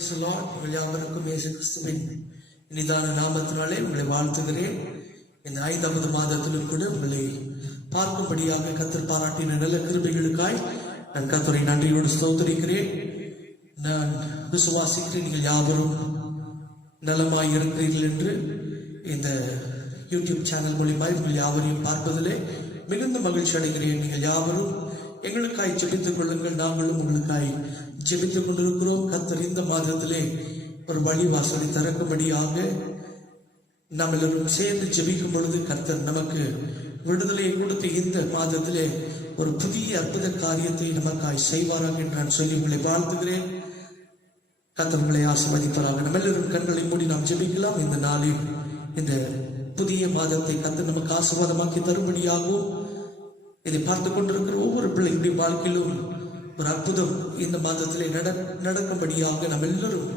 யாவருக்கும் இயேசு கிறிஸ்துவின் இனிதான நாமத்தினாலே உங்களை வாழ்த்துகிறேன். இந்த 5வது மாதத்திலும் கூட உங்களை பார்க்கும்படியாக கர்த்தர் பாராட்டின நல்ல கிருபைகளுக்காய் நான் கர்த்தரை நன்றியோடு ஸ்தோத்திரிக்கிறேன். நான் விசுவாசிக்கிறேன் நீங்கள் யாவரும் நலமாய் இருக்கிறீர்கள் என்று. இந்த யூடியூப் சேனல் மூலியமாய் உங்கள் யாவரையும் பார்ப்பதிலே மிகுந்த மகிழ்ச்சி அடைகிறேன். நீங்கள் யாவரும் எங்களுக்காய் ஜெபித்துக் கொள்ளுங்கள், நாங்களும் உங்களுக்காய் ஜெபித்துக் கொண்டிருக்கிறோம். கர்த்தர் இந்த மாதத்திலே ஒரு வழிவாசலை திறக்கும்படியாக நாம் எல்லோரும் சேர்ந்து ஜெபிக்கும் பொழுது கர்த்தர் நமக்கு விடுதலையை கொடுத்து இந்த மாதத்திலே ஒரு புதிய அற்புத காரியத்தை நமக்காய் செய்வாராக என்று நான் சொல்லி உங்களை வாழ்த்துகிறேன். கர்த்தர் உங்களை ஆசீர்வதிப்பாராக. நம்ம எல்லோரும் கண்களை மூடி நாம் ஜெபிக்கலாம். இந்த நாளில் இந்த புதிய மாதத்தை கர்த்தர் நமக்கு ஆசீர்வாதமாக்கி தரும்படியாகவும் இதை பார்த்து கொண்டிருக்கிற ஒவ்வொரு பிள்ளைகளுடைய வாழ்க்கையிலும் ஒரு அற்புதம் இந்த மாதத்திலே நடக்கும்படியாக நம்ம எல்லோரும்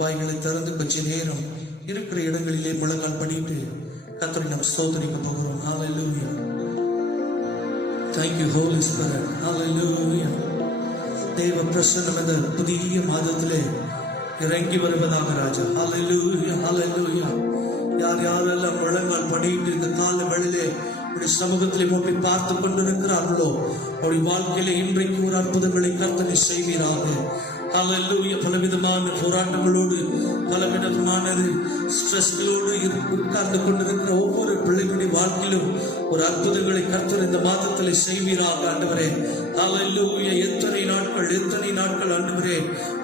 வாய்களை திறந்து கொஞ்ச நேரம் இருக்கிற இடங்களிலே முழங்கால் பண்ணிட்டு கர்த்தரை நாம் ஸ்தோத்திரிக்க போகிறோம். ஹல்லேலூயா. Thank you Holy Spirit. ஹல்லேலூயா. தேவ பிரசன்னம் இந்த புதிய மாதத்திலே இறங்கி வருவதாக ராஜா. ஹல்லேலூயா ஹல்லேலூயா. யாரெல்லாம் முழங்கால் பண்ணிட்டு இந்த கால வேளையிலே சமூகத்திலே போய் பார்த்து கொண்டிருக்கிறார்களோ அவருடைய வாழ்க்கையில இன்றைக்கு ஒரு அற்புதங்களை கர்த்தனை செய்வீராக. ஹல்லேலூயா. பலவிதமான போராட்டங்களோடு பலவிதமான ஸ்ட்ரெஸ்களோடு உட்கார்ந்து கொண்டிருக்கிற ஒவ்வொரு பிள்ளைகளுடைய வாழ்க்கையிலும் ஒரு அற்புதங்களை கர்த்தர் இந்த மாதத்தில் செய்வீராக ஆண்டவரே. ஹல்லேலூயா. எத்தனை நாட்கள் ஆண்டவரே.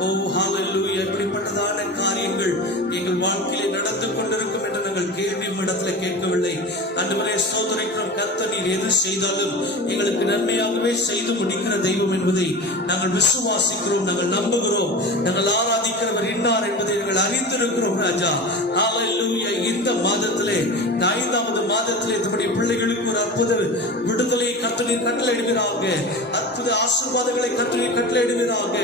ஓ ஹல்லேலூயா. இப்படிப்பட்டதான காரியங்கள் எங்கள் வாழ்க்கையிலே நடந்து கொண்டிருக்கும் என்று நாங்கள் கேள்வி இடத்துல கேட்கவில்லை ஆண்டவரே. ஸ்தோத்திரிக்கிறோம். கர்த்தர் நீர் எது செய்தாலும் எங்களுக்கு நன்மையாகவே செய்து முடிக்கிற தெய்வம் என்பதை நாங்கள் விசுவாசிக்கிறோம், நாங்கள் நம்புகிறோம். நாங்கள் ஆராதிக்கிறவர் இன்னார் என்பதை நாங்கள் அறிந்திருக்கிறோம் ராஜா. ஹல்லேலூயா. இந்த மாதத்திலே 5வது மாதத்திலே நம்முடைய பிள்ளைகளுக்கு ஒரு அற்புத விடுதலை கர்த்தர் கட்டளையிடுவீராக. அற்புத ஆசீர்வாதங்களை கர்த்தர் கட்டளையிடுவீராக.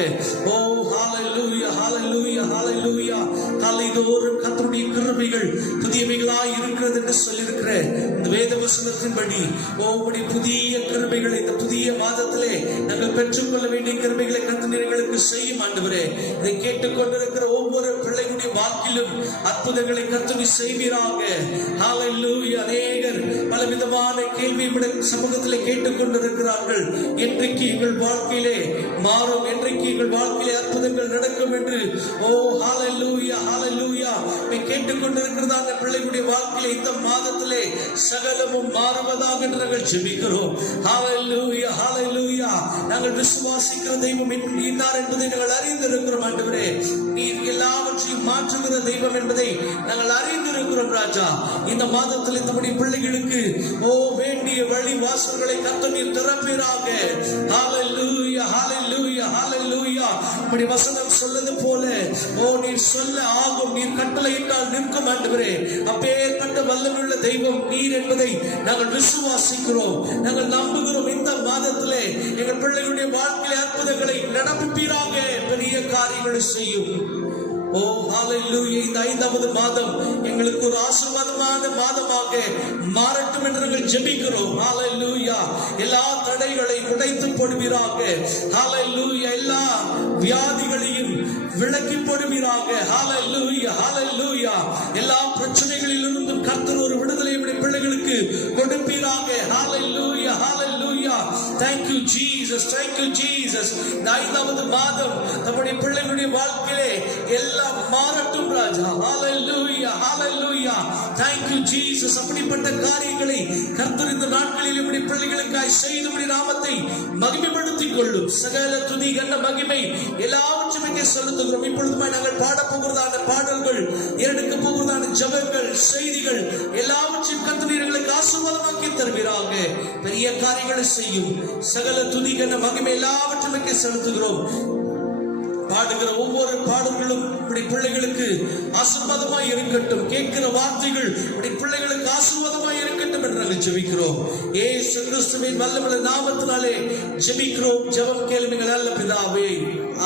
ஓ ஹல்லேலூயா ஹல்லேலூயா ஹல்லேலூயா. காலைதோறும் கர்த்தருடைய கிருபைகள் புதியவைகளாய் இருக்கிறது என்று சொல்லியிருக்கிற இந்த வேத வசனத்தின்படி ஒவ்வொரு புதிய கிருபைகளை இந்த புதிய மாதத்திலே நாங்கள் பெற்றுக்கொள்ள வேண்டிய கிருபைகளை கர்த்தர் எங்களுக்கு செய்யும் ஆண்டவரே. இதை கேட்டுக்கொண்டிருக்கிற ஒவ்வொரு பிள்ளைகளுடைய வாழ்க்கையிலும் அற்புதங்களை கர்த்தர் செய்வீராக. ஹல்லேலூயா. அநேகர் பலவிதமான கேள்வி சமூகத்திலே கேட்டுக்கொண்டிருக்கிறார்கள். என்றைக்கு எங்கள் வாழ்க்கையிலே மாறும், என்றைக்கு எங்கள் வாழ்க்கையிலே அற்புதங்கள் நடக்கும் என்று. ஓ ஹல்லேலூயா ஹல்லேலூயா. கேட்டுக்கொண்டிருக்கிறதான பிள்ளைகளுடைய வாழ்க்கையிலே இந்த மாதத்திலே சகலமும் மாறுவதாக என்று நாங்கள் ஜெபிக்கிறோம். ஹல்லேலூயா ஹல்லேலூயா. நாங்கள் விசுவாசிக்கிற தெய்வம் இன்னார் என்பதை நாங்கள் அறிந்திருக்கிறோம் ஆண்டவரே. நீர் எல்லாவற்றையும் மாற்றுகிற தெய்வம் என்பதை நாங்கள் அறிந்திருக்கிறோம் ராஜா. இந்த மாதத்தில் நம்முடைய பிள்ளைகளுக்கு ஓ வேண்டிய வழி வாசல்களை கர்த்தர் நீர் திறப்பீராக. ஹல்லேலூயா ஹல்லேலூயா ஹல்லேலூயா. இப்படி வசனம் சொல்வது போல ஓ நீர் சொல்ல ஆகும், நீர் கட்டளையிட்டால் நிற்கும் ஆண்டவரே. அப்பேற்பட்ட வல்லமையுள்ள தெய்வம் நீர் என்பதை நாங்கள் விசுவாசிக்கிறோம், நாங்கள் நம்புகிறோம். இந்த மாதத்திலே எங்கள் பிள்ளைகளுடைய வாழ்க்கையிலே அற்புதங்களை நடப்பிப்பீராக. பெரிய காரியங்களை செய்யும். ஓ ஹல்லேலூயா. இந்த 5வது மாதம் எங்களுக்கு ஒரு ஆசீர்வாதமான மாதமாக மாறட்டும் என்று நாங்கள் ஜெபிக்கிறோம். ஹல்லேலூயா. எல்லா தடைகளை உடைத்து போடுவீராக. ஹல்லேலூயா. எல்லா வியாதிகளையும் விலக்கி போடுவீராக. ஹல்லேலூயா ஹல்லேலூயா. எல்லா பிரச்சனைகளிலிருந்தும் கர்த்தர் ஒரு விடுதலை பிள்ளைகளுக்கு கொடுப்பீராக. ஹல்லேலூயா ஹல்லேலூயா. Thank you Jesus. Thank you Jesus. 5வது மாதம் நம்முடைய பிள்ளைகளுடைய வாழ்க்கையிலே எல்லாம் மாறட்டும் ராஜா. ஹல்லேலூயா ஹல்லேலூயா. Thank you Jesus. அப்படிப்பட்ட காரியங்களை கர்த்தர் இந்த நாட்களில் நம்முடைய பிள்ளைகளுக்காய் செய்து நம்முடைய நாமத்தை மகிமைப்படுத்திக் கொள்ளும். சகல துதி கன மகிமை எல்லாவற்றையும் இங்கே செலுத்துகிறோம். இப்பொழுதுமே நாங்கள் பாடப் போகிறதான பாடல்கள், எடுக்க போகிறதான ஜெபங்கள், செய்திகள் எல்லாவற்றையும் கர்த்தர் எங்களுக்கு ஆசீர்வாதமாக்கி தருவீராக. பெரிய காரியங்களை செய்யும். சகல துதி கன மகிமை எல்லாவற்றையும் இங்கே செலுத்துகிறோம். பாடுகிற ஒவ்வொரு பாடல்களும் இப்படி பிள்ளைகளுக்கு ஆசீர்வாதமாய் இருக்கட்டும். கேட்கிற வார்த்தைகள் இப்படி பிள்ளைகளுக்கு ஆசீர்வாதமாய் இருக்கட்டும் என்று நாங்கள் ஜெபிக்கிறோம். இயேசு கிறிஸ்துவின் வல்லமையுள்ள நாமத்தினாலே ஜெபிக்கிறோம். ஜெபம் கேளுங்கள் நல்ல பிதாவே.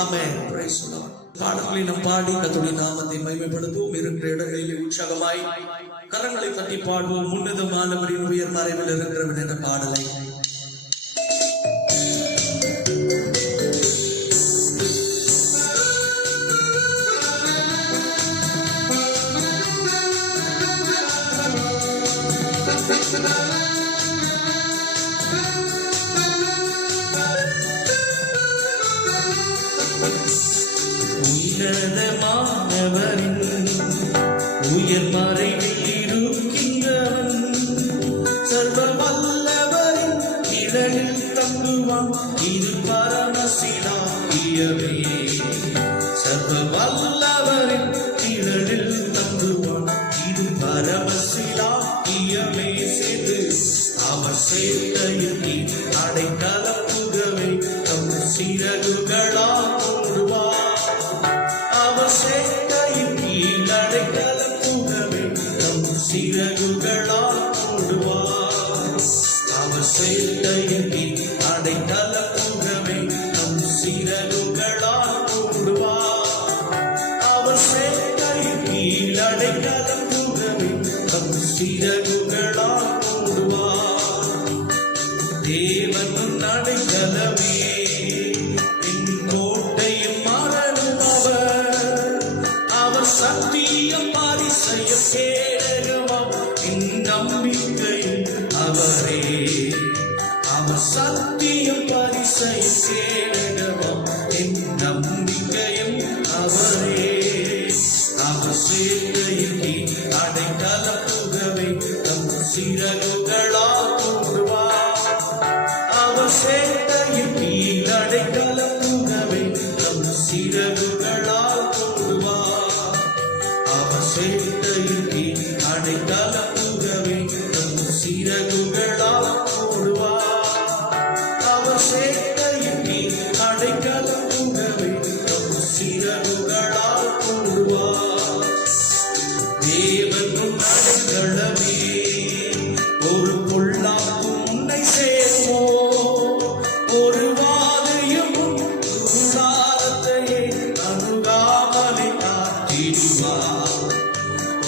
ஆமென். Praise the Lord. பாடல்களை நாம் பாடி கர்த்தருடைய நாமத்தை மகிமைப்படுத்துவோம். இருக்கிற இடங்களிலே உற்சாகமாய் கரங்களை தட்டி பாடுவோம். உன்னதமானவரின் உயர் மறைவில் இருக்கிறவன் என்ற பாடலை உன்னதமானவரின் உயர் மறைவில் இருக்கின்றவன் சர்வ வல்லவரின் நிழலில் தங்குவான். இது பரமசிலாகியவே. சர்வ வல்லவரின் நிழலில் தங்குவான். இது பரமசிலாகியவே. செய்து அவர் சேர்த்தையில் நீ அடைக்கலம் புகவே தம் சிறகுகளால் மூடுவார். அவர் சேர்த்தையில் நீ அடைக்கலம் புகவே தம் சிறகுகளால் மூடுவார். அவர் சேர்த்தையில் நீ அடைக்கலம் புகவே தம் சிறகுகளால் மூடுவார். அவர் சேர்த்தையில் நீ அடைக்கலம் புகவே தம் சிறகுகளால் மூடுவார். தேவன் அடைக்கலமே என் கோட்டையும் மரணம் அவர். அவர் சத்தியம் அதிசயம் கேடகமாம் என் நம்பிக்கையும் அவரே. அவர் சத்தியம் அதிசயம் கேடகமாம் என் நம்பிக்கையும் அவரே. அவர் சேர்த்தையில் நீ அடைக்கலம் புகவே தம் சிறகுகளால் மூடுவார். அவர் சேர்த்தையில் நீ அடைக்கலம் புகவே தம் சிறகுகளால் மூடுவார். அவர் சேர்த்தையில் நீ அடைக்கலம் புகவே தம் சிறகுகளால் மூடுவார். அவர் சேர்த்தையில் நீ அடைக்கலம் புகவே தம் சிறகுகளால் மூடுவார். தேவன் அடைக்கலமே ஒரு பொல்லாப்பு உன்னை சேர்வோ. ஒரு வாதையும் கூடாரத்தையே அணுகாமலை காத்திடுவார்.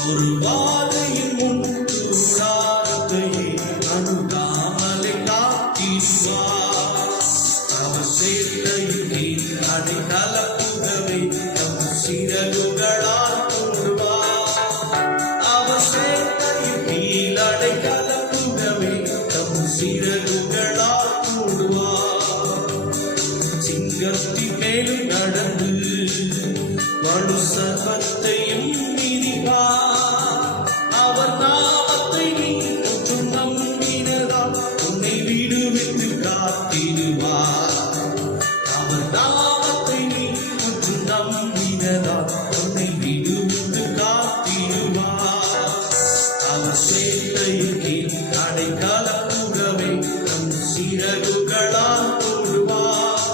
ஒரு வாதையும் உன் கூடாரத்தையே அணுகாமலை காத்திடுவார். அவர் சேர்த்தையில் நீ அடைக்கலம் புகவே தம் சிறகுகளால் மூடுவார். அவர் சேர்த்தையில் நீ அடைக்கலம் புகவே தம் சிறகுகளால் மூடுவார். சிங்கத்தின் மேலும் நடந்து வலு சர்வத்தையும் மிதிப்பார். அவர் நாமத்தை நீ முற்றும் நம்பினதால் உன்னை விடுவித்து காத்திடுவார். அவர் நாமத்தை நீ முற்றும் நம்பினதால் உன்னை விடுவித்து காத்திடுவார். அவர் சேர்த்தையில் நீ அடைக்கலம் புகவே தம் சிறகுகளால் மூடுவார்.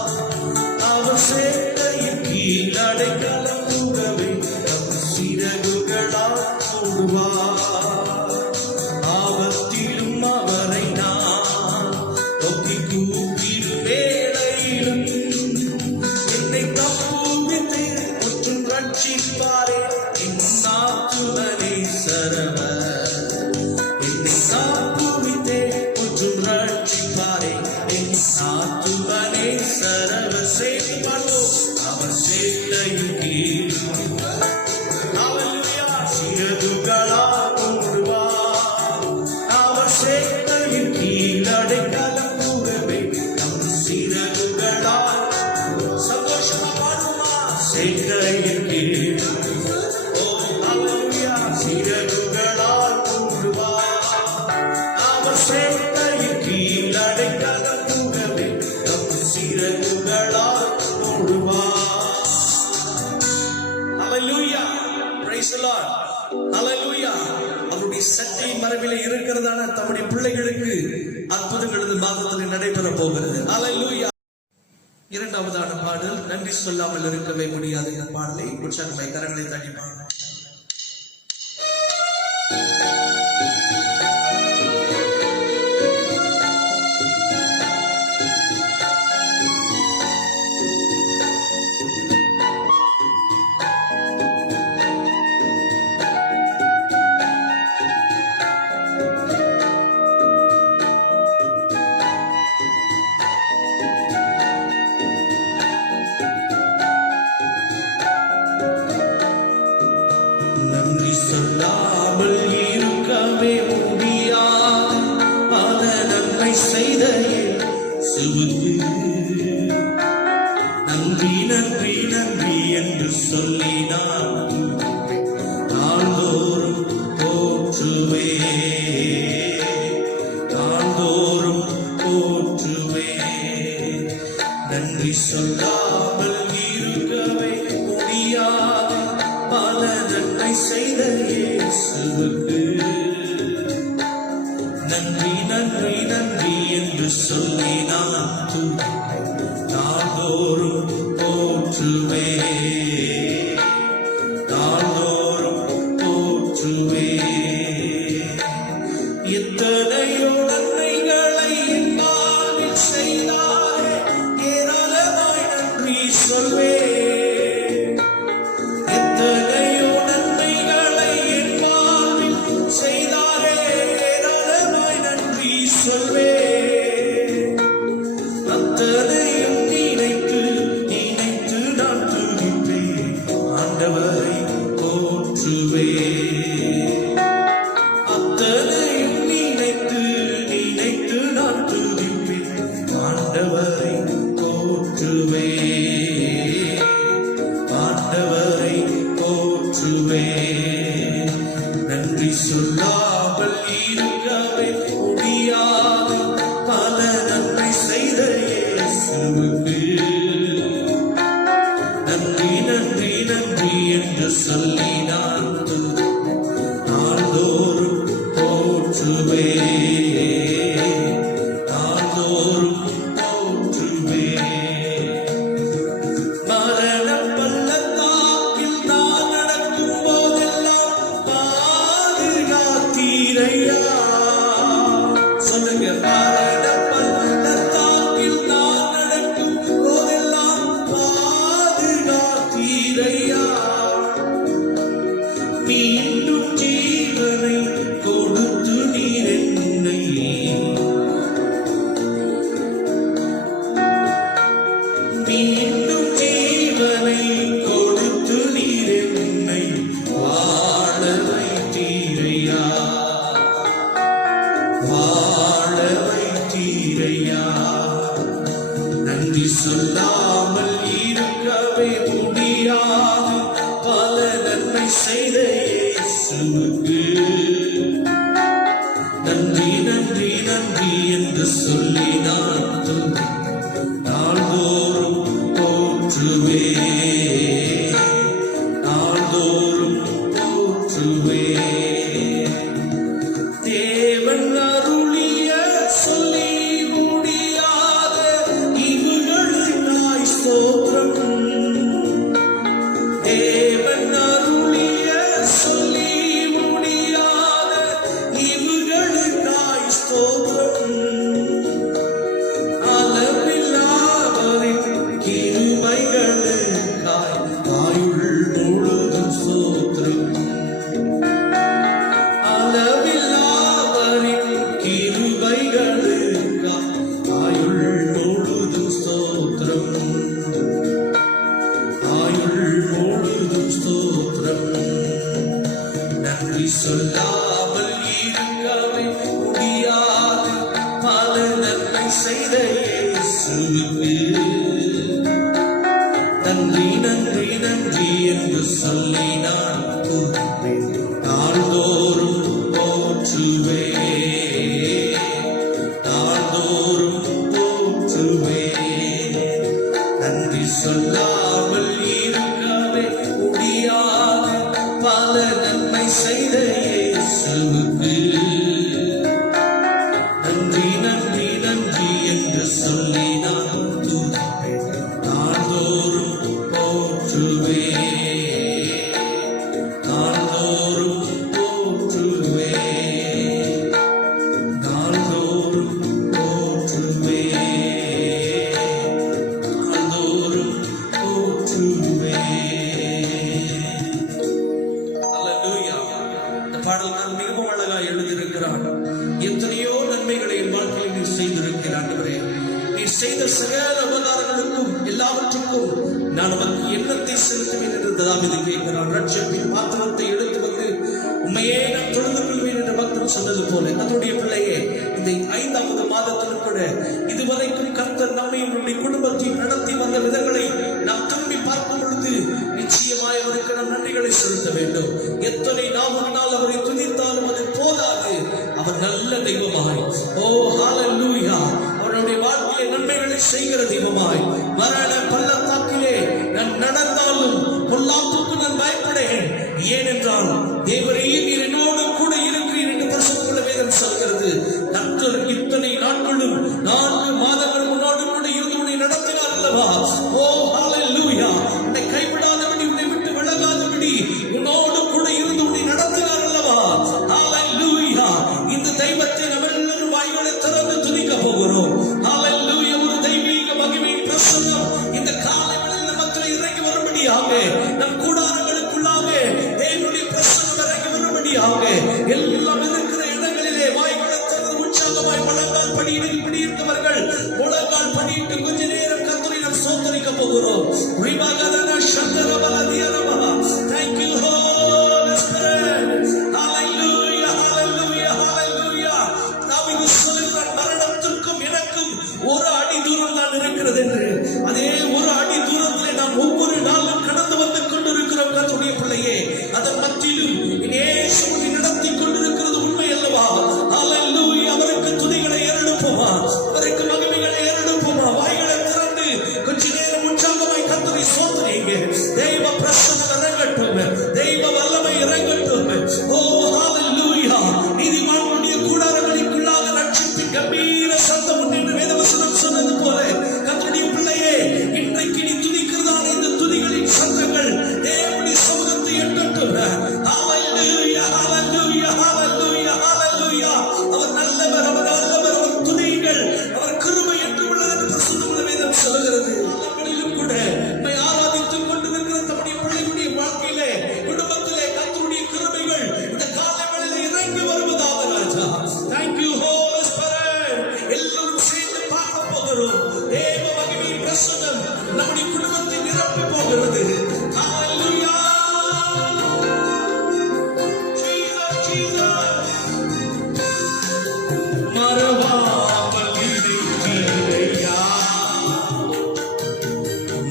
அவர் சேர்த்தையில் நீ அடைக்கலம் புகவே தம் சிறகுகளால் மூடுவார். ஆபத்திலும் அவரை நான் நோக்கி கூப்பிடும் வேளையிலும் என்னை தப்புவித்து முற்றும் ரட்சிப்பாரே என் ஆத்துமனே சரவர். என்னை தப்புவித்தே முற்றும் ரட்சிப்பாரே என் ஆத்துமனே சரவர். சேர்த்து பாட்டோம். அவர் சேர்த்தையில் கீழ் சிறகுகளால் மூடுவார். அவர் சேர்த்தையில் கீழ் அடைக்கலம் புகவே தம் சிறகுகளால். சந்தோஷமா பாடுமா. சேர்த்தையில் கீழ் சிறகுகளால் மூடுவார். அவர் சேர்த்தையில் கீழ் அடைக்கலம் புகவே தம் சிறகுகளால் மூடுவார். Hallelujah. Praise the Lord. Hallelujah. அவருடைய சட்டை மரபிலே இருக்கிறதான தம்முடைய பிள்ளைகளுக்கு அற்புதங்கள் இந்த மாதத்தில் நடைபெற போகிறது. Hallelujah. இரண்டாவதான பாடல் நன்றி சொல்லாமல் இருக்கவே முடியாது. இந்த பாடலை உற்சாகமாய் கரங்களை தட்டி பாடுங்கள். நன்றி சொல்லாமல் இருக்கவே முடியாது. செய்த இயேசுவுக்கு நன்றி நன்றி நன்றி என்று சொல்லி நான் நாள்தோறும் போற்றுவே, நாள்தோறும் போற்றுவே. நன்றி சொல்லாமல் இருக்கவே முடியாத பல நன்மை செய்த இயேசுவுக்கு நன்றி நன்றி நன்றி என்று சொல்லி நான் நாள்தோறும் போற்றுவே, நாள்தோறும் போற்றுவே. எத்தனையோ நன்மைகளை என் வாழ்வில் செய்தாரே, ஏராளமாய் நன்றி சொல்வே. எத்தனையோ நன்மைகளை என் வாழ்வில் செய்தாரே, ஏராளமாய் நன்றி சொல்வே. அத்தனையும் நினைத்து நினைத்து நான் துதிப்பேன், ஆண்டவரை போற்றுவே. அத்தனையும் நினைத்து நினைத்து நான் துதிப்பேன், ஆண்டவரை போற்றுவே, ஆண்டவரை போற்றுவே. நன்றி சொல்லாமல் இருக்கவே முடியாது பல நன்மை செய்த இயேசுவுக்கு நன்றி நன்றி நன்றி என்று சொல்லி நான் நாள்தோறும் போற்றுவே, நாள்தோறும் போற்றுவே. மரண பள்ளத்தாக்கில் நான் நடக்கும் போதெல்லாம் பாதுகாத்தீரையா. சொல்லுங்க, மரண பள்ளத்தாக்கில் நான் நடக்கும் போதெல்லாம் பாதுகாத்தீரையா. மீண்டும் ஜீவனை கொடுத்து நீர் என்னை, மீண்டும் ஜீவனை கொடுத்து நீர் என்னை வாழ வைத்தீரையா, வாழ வைத்தீரையா. நன்றி சொல்லாமல் இருக்கவே முடியாது பல நன்மை செய்த இயேசுவுக்கு நன்றி நன்றி நன்றி என்று சொல்லி நான் நாள்தோறும் போற்றுவே, நாள்தோறும் போற்றுவே. தேவன் அருளிய சொல்லி முடியாத இவுகளுக்காய் ஸ்தோத்திரம். தேவன் அருளிய சொல்லி முடியாத இவுகளுக்காய் ஸ்தோத்திரம். அளவில்லாதவரின் கிருபைகளுக்காய் ஆயுள் முழுதும் ஸ்தோத்திரம். அளவில்லாதவரின் கிருபைகளுக்காய் ஆயுள் முழுதும் ஸ்தோத்திரம், ஆயுள் முழுதும் ஸ்தோத்திரம். நன்றி சொல்லாமல் இருக்கவே முடியாது பல நன்மை செய்த இயேசுவுக்கு நன்றி நன்றி நன்றி என்று சொல்லி நான் துதிப்பேன், நாள்தோறும் போற்றுவே, நாள்தோறும் போற்றுவே. நன்றி சொல்லாமல் இருக்கவே முடியாது பல நன்மை செய்த இயேசுவுக்கு நன்றி நன்றி நன்றி என்று சொல்லி நான் துதிப்பேன், நாள்தோறும் போற்றுவே, நாள்தோறும் போற்றுவே, நாள்தோறும் போற்றுவே, நாள்தோறும் போற்றுவே. அல்லேலூயா. இந்த பாடல் நான் மிகவும் அழகாய் எழுதியிருக்கிறான். எத்தனையோ நன்மைகளை என் வாழ்க்கையில் நீர் செய்திருக்கிறார் ஆண்டவரே. நீர் செய்த சகல உபகாரங்களுக்கும் எல்லாவற்றுக்கும் நான் உமக்கு எண்ணத்தை செலுத்துவேன் என்று தாவீது கேட்கிறான். ரட்சிப்பின் பாத்திரத்தை எடுத்து வந்து உண்மையே நான் தொழுது கொள்வேன் என்று பக்தன் சொன்னது போல, அதனுடைய பிள்ளையே, இந்த 5வது மாதத்தில் நம்மையும் நம்முடைய குடும்பத்தையும் நடத்தி வந்த விதங்களை நாம் திரும்பி பார்க்கும் பொழுது நிச்சயமாய் அவருக்கு நாம் நன்றிகளை செலுத்த வேண்டும். எத்தனை நாமத்தினால் அவரை துதித்தாலும் அது போதாது. அவர் நல்ல தெய்வமாய், ஓ ஹalleluya, அவருடைய வாழ்க்கையிலே நன்மைகளை செய்கிற தெய்வமாய், மரண பள்ளத்தாக்கிலே நான் நடந்தாலும் பொல்லாப்புக்கு நான் பயப்படேன், ஏனென்றால் தேவரே நீர் என்னோடு கூட இருக்கிறீர் என்று பரிசுத்த வேதம் சொல்கிறது. கர்த்தர் இத்தனை நாட்களும் 4 மாதங்கள் முன்னோடு கூட இருந்து உன்னை நடத்தினார் அல்லவா? ஓ ஹalleluya, உன்னை கைவிடாதபடி, உன்னை விட்டு விலகாதபடி உன்னோடு கூட இருந்து உன்னை நடத்தினார் அல்லவா? ஹalleluya. இந்த தெய்வத்தை நம்ம எல்லாரும் வாய்களை திறந்து துதிக்க போகிறோம். ஹalleluya. ஒரு தெய்வீக மகிமையின் பிரசன்னம் இந்த காலை வேளையில் நமக்கு இறங்கி வரும்படியாக, நம் கூடாரங்களுக்குள்ளாக தேவனுடைய பிரசன்னம் இறங்கி வரும்படியாக, எல்லாம் இருக்கிற இடங்களிலே வாய்களை திறந்து உற்சாகமாய் முழங்கால் படியிருந்தவர்கள் முழங்கால் படியிட்டு கொஞ்ச நேரம் கர்த்தரை நாம் ஸ்தோத்திரிக்க போகிறோம். Thank you, Holy Spirit. Hallelujah, hallelujah, hallelujah. தாவீது சொல்கிறான், மரணத்திற்கும் எனக்கும் ஒரு அடி தூரம் தான் இருக்கிறது என்று. அதே ஒரு அடி தூரத்திலே நாம் ஒவ்வொரு நாளும் கடந்து வந்து கொண்டிருக்கிறோம் கர்த்தருடைய பிள்ளையே. அதன் மத்தியிலும் இயேசுவை நடத்தி கொண்டிருக்கிறது உண்மை அல்லவா? ஹalleluya. அவருக்கு துதிகளை ஏறெடுப்போமா? அவருக்கு மகிமைகளை ஏறெடுப்போமா? வாய்களை திறந்து கொஞ்ச நேரம் உற்சாகமாய் கர்த்தரை ஸ்தோத்திரிங்க. தெய்வ பிரசன்னம் இறங்கட்டும், தெய்வ வல்லமை இறங்கட்டும். ஓ ஹalleluya. நீதிமானுடைய கூடாரங்களுக்குள்ளாக ரட்சிப்பின் கம்பீர சத்தம் உண்டு என்று வேதவசனம் சொன்னது போல, கர்த்தருடைய பிள்ளையே, இன்றைக்கு நீ துதிக்கிறதான இந்த துதிகளின் சத்தங்கள் தேவனுடைய சமூகத்தை எட்டட்டும். ஹalleluya, ஹalleluya, ஹalleluya, ஹalleluya. அவர் நல்லவர், அவர் நல்லவர், அவர் துதியுங்கள், அவர் கிருபை என்று உள்ளது என்று பரிசுத்த வேதம் சொல்கிறது. நம்மளிலும் கூட நம்மை ஆராதித்துக் கொண்டிருக்கிற நம்முடைய பிள்ளைகளுடைய வாழ்க்கையிலே, குடும்பத்திலே கர்த்தருடைய கிருபைகள் இந்த காலை வேளையிலே இறங்கி வருவதாக ராஜா. Thank you, Holy Spirit. எல்லாரும் சேர்ந்து பாட போகிறோம். தேவ மகிமையின் பிரசன்னம் நம்முடைய குடும்பத்தை நிரப்பி போகிறது. Hallelujah. Jesus, Jesus. மறவாமல் இருக்கிறையா,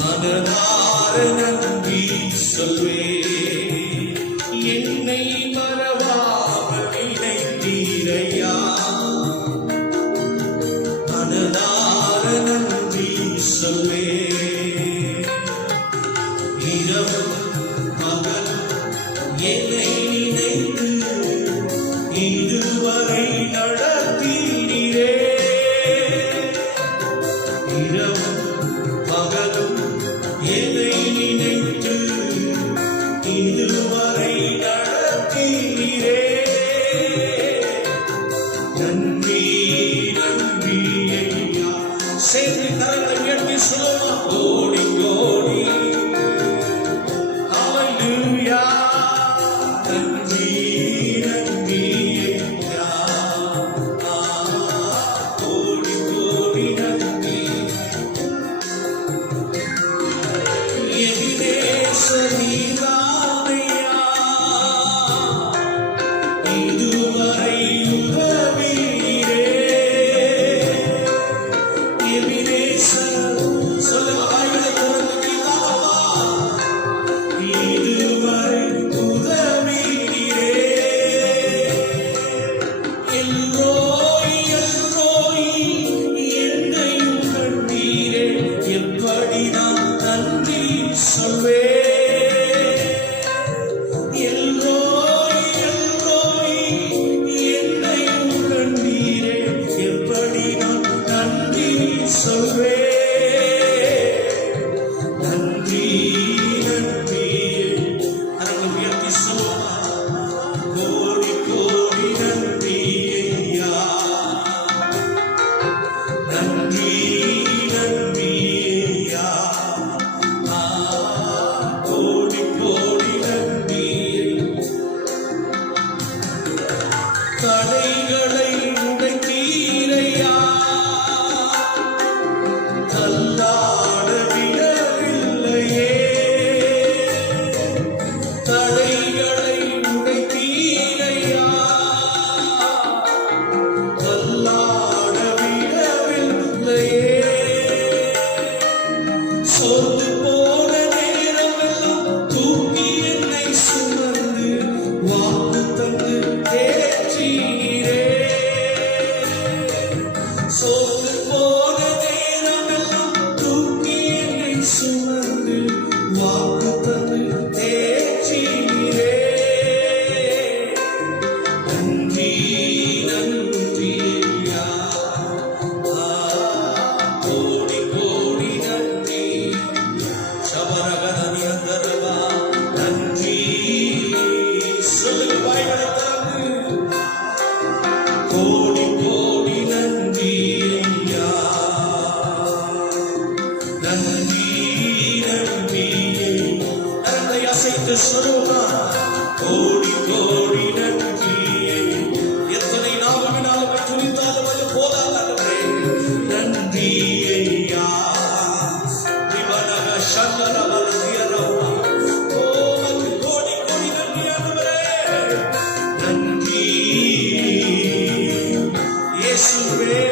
மனதார நன்றி சொல்வேன். என்னை மறவாமல் நினைத்தீரையா, மனதார நன்றி சொல்வேன். இரவும் பகலும் என்னை நினைத்து இதுவரை நடத்தீரே. இரவும் பகலும் என்னை நினைத்து இதுவரை நடத்தீரே. நன்றி நன்றி ஐயா. சேர்ந்து கரங்களை உயர்த்தி சொல்லுமா? கோடி கோடி ஹalleluya. சொல்லுவோமா? கோடி கோடி நன்றி. எத்தனை நாவினாலும் துணித்தாலும் அது போதாதே. நன்றி ஐயா. திவனக சந்தனவர தியரவா. கோடி கோடி நன்றி ஆண்டவரே. நன்றி இயேசுவே.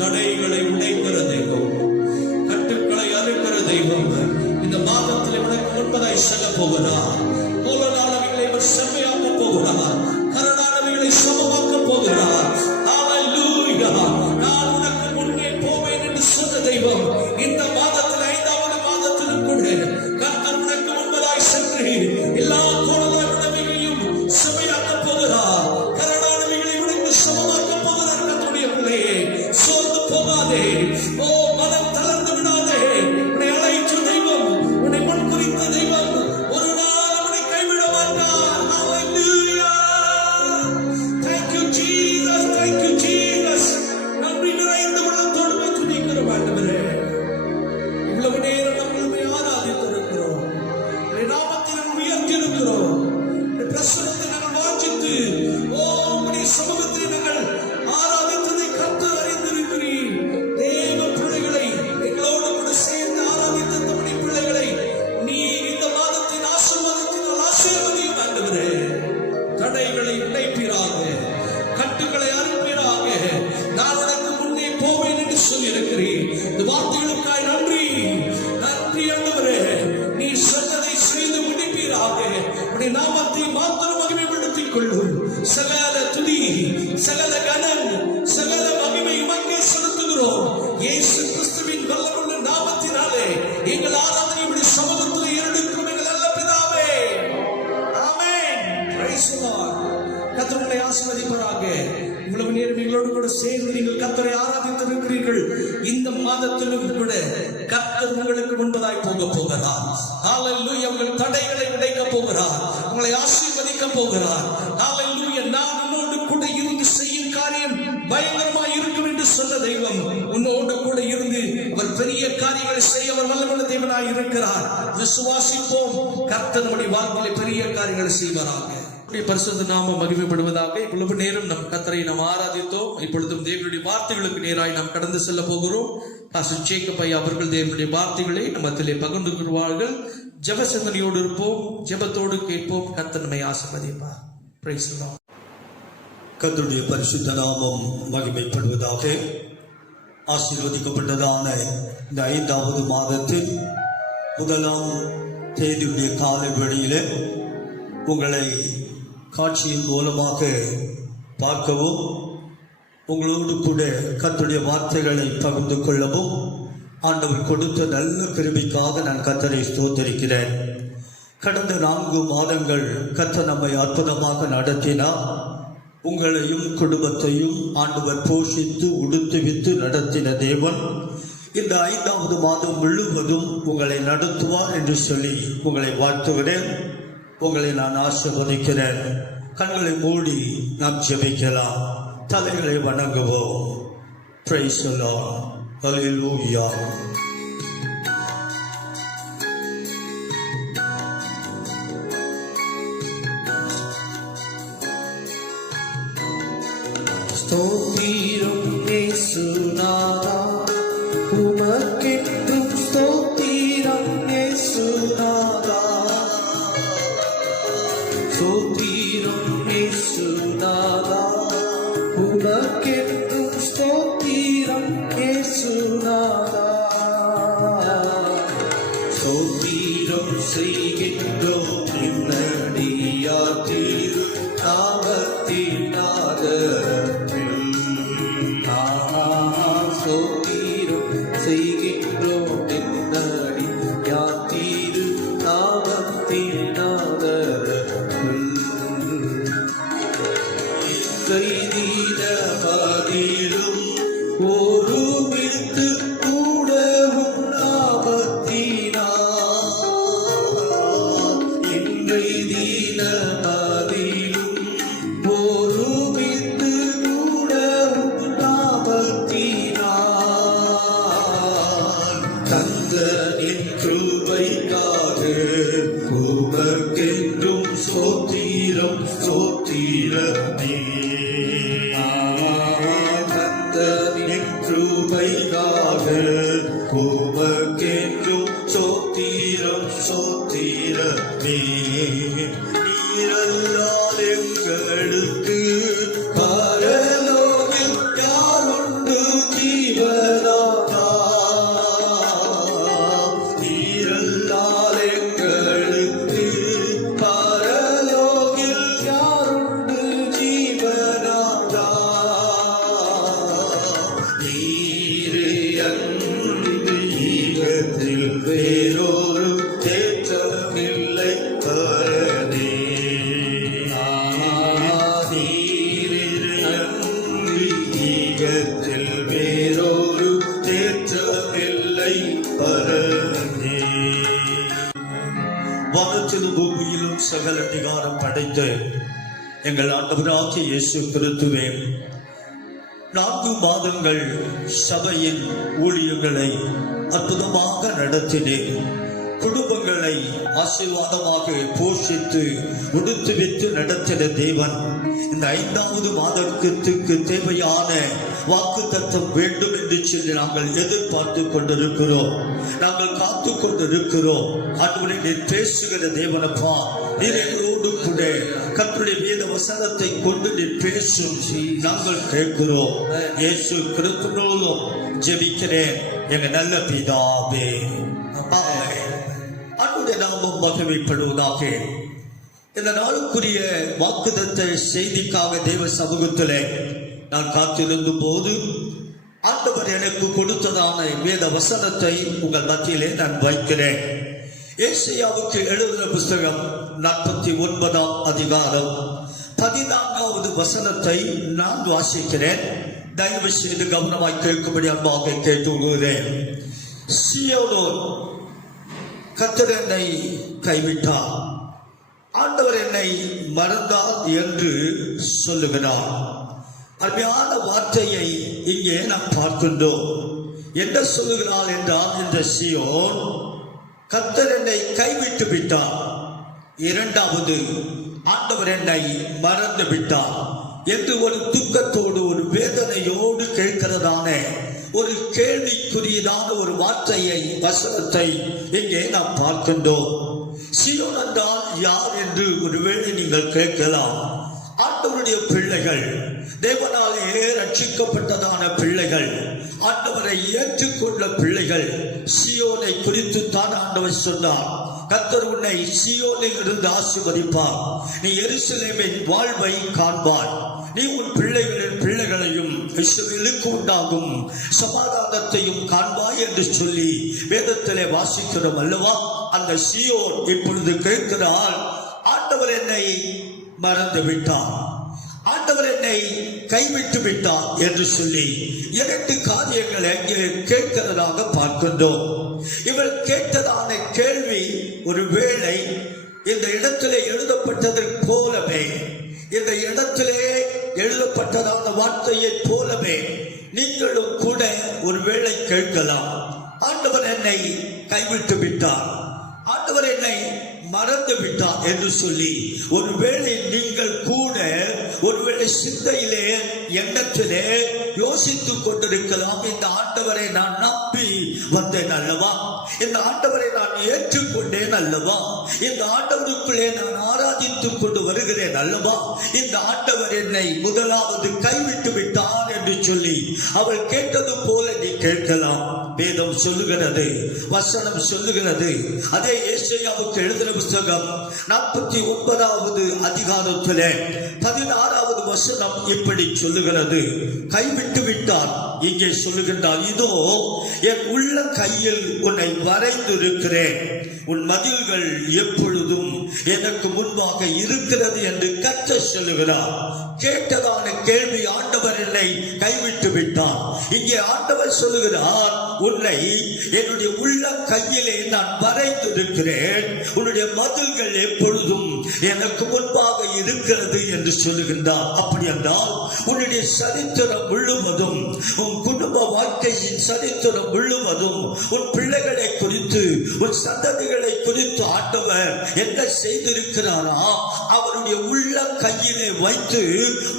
தடைகளை உடைக்கிற தெய்வம், கட்டுக்களை அறுக்கிற தெய்வம் இந்த மாதத்தில் உனக்கு முன்பதாய் செல்ல போகிறார். கோலனானவைகளை அவர் செம்மையாக்க போகிறார். கரடானவைகளை சமமாக்க போகிறார். ஹல்லேலூயா. நான் உனக்கு முன்னே போவேன் என்று சொன்ன தெய்வம் இந்த மாதத்தில் 5வது மாதத்திலும் கூட கர்த்தர் உனக்கு முன்பதாய் சென்று எல்லா கோலனானவைகளையும் செம்மையாக்க போகிறார். கரடானவைகளை உனக்கு சமமாக்க போகிறார். கர்த்தருடைய பிள்ளையே, சோர்ந்து போகாதே. ஓ, மனம் தளர்ந்து விடாதே. உன்னை அழைத்த தெய்வம், உன்னை முன்குறித்த தெய்வம் ஒரு நாள் உன்னை கைவிட மாட்டார். ஹல்லேலூயா. Thank you Jesus. Thank you Jesus. நன்றி நிறைந்த உள்ளத்தோடு துதிக்கிறோம் ஆண்டவரே. இவ்வளவு நேரம் நம்மை ஆராதித்திருக்கிறோம். உம்முடைய நாமத்தை நாங்கள் உயர்த்தியிருக்கிறோம். உம்முடைய பிரசன்னத்தை நாங்கள் வாஞ்சித்து, ஓ, உம்முடைய சமூகத்தை நாங்கள் ஆராதித்ததை கர்த்தர் அறிந்திருக்கிறீர். தேவ பிள்ளைகளை எங்களோடு கூட சேர்ந்து ஆராதித்த நம்முடைய பிள்ளைகளை நீர் இந்த மாதத்தின் ஆசீர்வாதத்தினால் ஆசீர்வதியும் ஆண்டவரே. தடைகளை உடைப்பீராக, கட்டுக்களை அறுப்பீராக. நான் உனக்கு முன்னே போவேன் என்று சொல்லியிருக்கிறேன். இந்த வார்த்தைகளுக்காய் நன்றி. நன்றி ஆண்டவரே. நீ சொன்னதை செய்து முடிப்பீராக. உடைய நாமத்தை மாத்திரம் மகிமைப்படுத்திக் கொள்ளும். சகல துதி, சகல கனம், சகல மகிமை உமக்கே செலுத்துகிறோம். இயேசு கிறிஸ்துவின் வல்லமையுள்ள நாமத்தினாலே எங்கள் ஆராதனை உம்முடைய சமூகத்தில் ஏறெடுக்கும் எங்கள் நல்ல பிதாவே. ஆமென். Praise the Lord. கர்த்தர் உங்களை ஆசீர்வதிப்பாராக. இவ்வளவு நேரம் எங்களோடு கூட சேர்ந்து நீங்கள் கர்த்தரை ஆராதித்திருக்கிறீர்கள். இந்த மாதத்திலும் கூட கர்த்தர் உங்களுக்கு முன்பதாய் போக போகிறார். ஹல்லேலூயா. உங்கள் தடைகளை உடைக்க போகிறார். உங்களை ஆசீர்வதிக்க போகிறார். ஹல்லேலூயா. நான் உன்னோடு கூட இருந்து செய்யும் காரியம் பயங்கரமாய் இருக்கும் என்று சொன்ன தெய்வம் உன்னோடு கூட இருந்து அவர் பெரிய காரியங்களை செய்ய அவர் வல்லமையுள்ள தேவனாய் இருக்கிறார். விசுவாசிப்போம். கர்த்தர் நம்முடைய வாழ்க்கையிலே பெரிய காரியங்களை செய்வாராக. பரிசுத்த நாமம் மகிமைப்படுவதாக. இவ்வளவு நேரம் நம் கர்த்தரை நாம் ஆராதித்தோம். இப்பொழுதும் தேவனுடைய வார்த்தைகளுக்கு நேராய் நாம் கடந்து செல்ல போகிறோம். பாஸ்டர் ஜேக்கப் ஐயா அவர்கள் தேவனுடைய வார்த்தைகளை நம்மத்திலே பகிர்ந்து கொள்வார்கள். ஜெப சிந்தனையோடு இருப்போம், ஜெபத்தோடு கேட்போம். கர்த்தர் நம்மை ஆசீர்வதிப்பார். Price the Lord. கர்த்தருடைய பரிசுத்த நாமம் மகிமைப்படுவதாக. ஆசீர்வதிக்கப்பட்டதான இந்த 5வது மாதத்தில் 1ஆம் தேதியுடைய காலை வேளையிலே உங்களை காட்சியின் மூலமாக பார்க்கவும், உங்களோடு கூட கர்த்தருடைய வார்த்தைகளை பகிர்ந்து கொள்ளவும் ஆண்டவர் கொடுத்த நல்ல கிருபைக்காக நான் கர்த்தரை ஸ்தோத்திரிக்கிறேன். கடந்த 4 மாதங்கள் கர்த்தர் நம்மை அற்புதமாக நடத்தினார். உங்களையும் குடும்பத்தையும் ஆண்டவர் போஷித்து உடுத்துவித்து நடத்தின தேவன் இந்த 5வது மாதம் முழுவதும் உங்களை நடத்துவார் என்று சொல்லி உங்களை வாழ்த்துகிறேன். உங்களை நான் ஆசீர்வதிக்கிறேன். கண்களை மூடி நாம் ஜெபிக்கலாம். தலைகளை வணங்குவோம். Praise the Lord. Hallelujah. ஸ்தோத்திரம் இயேசுநாதா, உமக்கென்றும் ஸ்தோத்திரம் இயேசுநாதா. ஸ்தோத்திரம் இயேசுநாதா, உமக்கென்றும் ஸ்தோத்திரம் இயேசுநாதா. ஸ்தோத்திரம் செய்கின்றோம் நின்னடியார் திரு நாமத்தின் ஆதரவில். ஸ்தோத்திரம் செய்கின்றோம் நின்னடியார் திரு நாமத்தின் ஆதரவில். கைதிட பதிலும் நீரே அன்பு ஈகத்தில் வேறொரு தேற்றமில்லை பரனே. நீரே அன்பு ஈகத்தில் வேறொரு தேற்றமில்லை பரனே. வானத்திலும் பூமியிலும் சகல அதிகாரம் படைத்து எங்கள் ஆண்டவராகிய இயேசு கிறிஸ்துவே, 4 மாதங்கள் சபையின் ஊழியர்களை அற்புதமாக நடத்தினேன். குடும்பங்களை ஆசீர்வாதமாக போஷித்து உடுத்து வைத்து நடத்தின தேவன் இந்த 5வது மாதத்திற்கு தேவையான வாக்குத்தத்தம் வேண்டும் என்று சொல்லி நாங்கள் எதிர்பார்த்து கொண்டிருக்கிறோம். நாங்கள் காத்து கொண்டிருக்கிறோம். ஆண்டவரே, நீர் பேசுகிற தேவனப்பா, நீர் எங்களோடு கூட கர்த்தருடைய வேத வசனத்தை கொண்டு நீர் பேசும் நாங்கள் கேட்கிறோம். இயேசு கிறிஸ்துவின் ஜெபிக்கிறேன் எங்க நல்ல பிதாவே. அன்றைய நாமம் மகிமைப்படுவதாக. இந்த நாளுக்குரிய வாக்குத்தத்த செய்திக்காக தேவ சமூகத்திலே நான் காத்திருந்த போது ஆண்டவர் எனக்கு கொடுத்ததான வேத வசனத்தை உங்கள் மத்தியிலே நான் வைக்கிறேன். ஏசாயாவுக்கு எழுதின புஸ்தகம் 49ஆம் அதிகாரம் 14வது வசனத்தை நான் வாசிக்கிறேன். தயவு செய்து கவனமாய் கேட்கும்படி அன்பாக கேட்டுள்ளேன். சீயோனோ, கர்த்தர் என்னை கைவிட்டார், ஆண்டவர் என்னை மறந்தார் என்று சொல்லுகிறார். அருமையான வார்த்தையை இங்கே நாம் பார்க்கின்றோம். என்ன சொல்லுகிறார் என்றால், இந்த சீயோன் கர்த்தர் என்னை கைவிட்டு விட்டார், 2வது ஆண்டவர் என்னை மறந்து விட்டார் என்று ஒரு துக்கத்தோடு ஒரு வேதனையோடு கேட்கிறதான ஒரு கேள்விக்குரியதான ஒரு வார்த்தையை வசனத்தை இங்கே நாம் பார்க்கின்றோம். சீயோன் என்றால் யார் என்று ஒருவேளை நீங்கள் கேட்கலாம். ஆண்டவருடைய பிள்ளைகள், தேவனாலே ரட்சிக்கப்பட்டதான பிள்ளைகள், ஆண்டவரை ஏற்றுக்கொண்ட பிள்ளைகள். சீயோனை குறித்து தான் ஆண்டவர் சொன்னார், கர்த்தர் உன்னை சீயோனில் இருந்து ஆசீர்வதிப்பார், நீ எருசலேமின் வாழ்வை காண்பாய், நீ உன் பிள்ளைகளையும் இஸ்ரவேலுக்கு உண்டாகும் சமாதானத்தையும் காண்பாய் என்று சொல்லி வேதத்திலே வாசிக்கிறோம் அல்லவா? அந்த சீயோன் இப்பொழுது கேட்கிறார், ஆண்டவர் என்னை மறந்து விட்டார், ஆண்டவர் என்னை கைவிட்டு விட்டார் என்று சொல்லி 2 காரியங்களை அங்கே கேட்கிறதாக பார்க்கின்றோம். இவள் கேட்டதான கேள்வி ஒருவேளை இந்த இடத்திலே எழுதப்பட்டதற்கு போலவே, இந்த இடத்திலே எழுதப்பட்டதான வார்த்தையை போலவே நீங்களும் கூட ஒருவேளை கேட்கலாம், ஆண்டவர் என்னை கைவிட்டு விட்டார், ஆண்டவர் என்னை மறந்து விட்டார் என்று சொல்லி. ஒருவேளை நீங்கள் கூட ஒருவேளை சிந்தையிலே எண்ணத்திலே யோசித்துக் கொண்டிருக்கலாம், இந்த ஆண்டவரை நான் நம்பி வந்தேன் அல்லவா, இந்த ஆண்டவரை நான் ஏற்றுக்கொண்டேன் அல்லவா, இந்த ஆண்டவருக்குள்ளே நான் ஆராதித்துக் கொண்டு வருகிறேன் அல்லவா, இந்த ஆண்டவர் என்னை முதலாவது கைவிட்டு விட்டார் என்று சொல்லி அவள் கேட்டது போல நீ கேட்கலாம். வேதம் சொல்லுகிறது, வசனம் சொல்லுகிறது. அதே ஏசாயாவுக்கு எழுதின புஸ்தகம் 49வது அதிகாரத்திலே 16வது வசனம் இப்படி சொல்லுகிறது, கைவிட்டு விட்டார். இங்கே சொல்லுகின்றார், இதோ என் உள்ள கையில் உன்னை வரைந்திருக்கிறேன், உன் மதில்கள் எப்பொழுதும் எனக்கு முன்பாக இருக்கிறது என்று கர்த்தர் சொல்லுகிறார். கேட்டதான கேள்வி, ஆண்டவர் என்னை கைவிட்டு விட்டார். இங்கே ஆண்டவர் சொல்லுகிறார், உன்னை என்னுடைய உள்ள கையிலே நான் வரைந்திருக்கிறேன், உன்னுடைய மதில்கள் எப்பொழுதும் எனக்கு முன்பாக இருக்கிறது என்று சொல்லுகின்றார். அப்படி என்றால் உன்னுடைய சரித்திரம் முழுவதும், உன் குடும்ப வாழ்க்கையின் சரித்திரம் முழுவதும், உன் பிள்ளைகளை குறித்து, உன் சந்ததிகளை குறித்து ஆண்டவர் என்ன செய்திருக்கிறாரா, அவருடைய உள்ள கையிலே வைத்து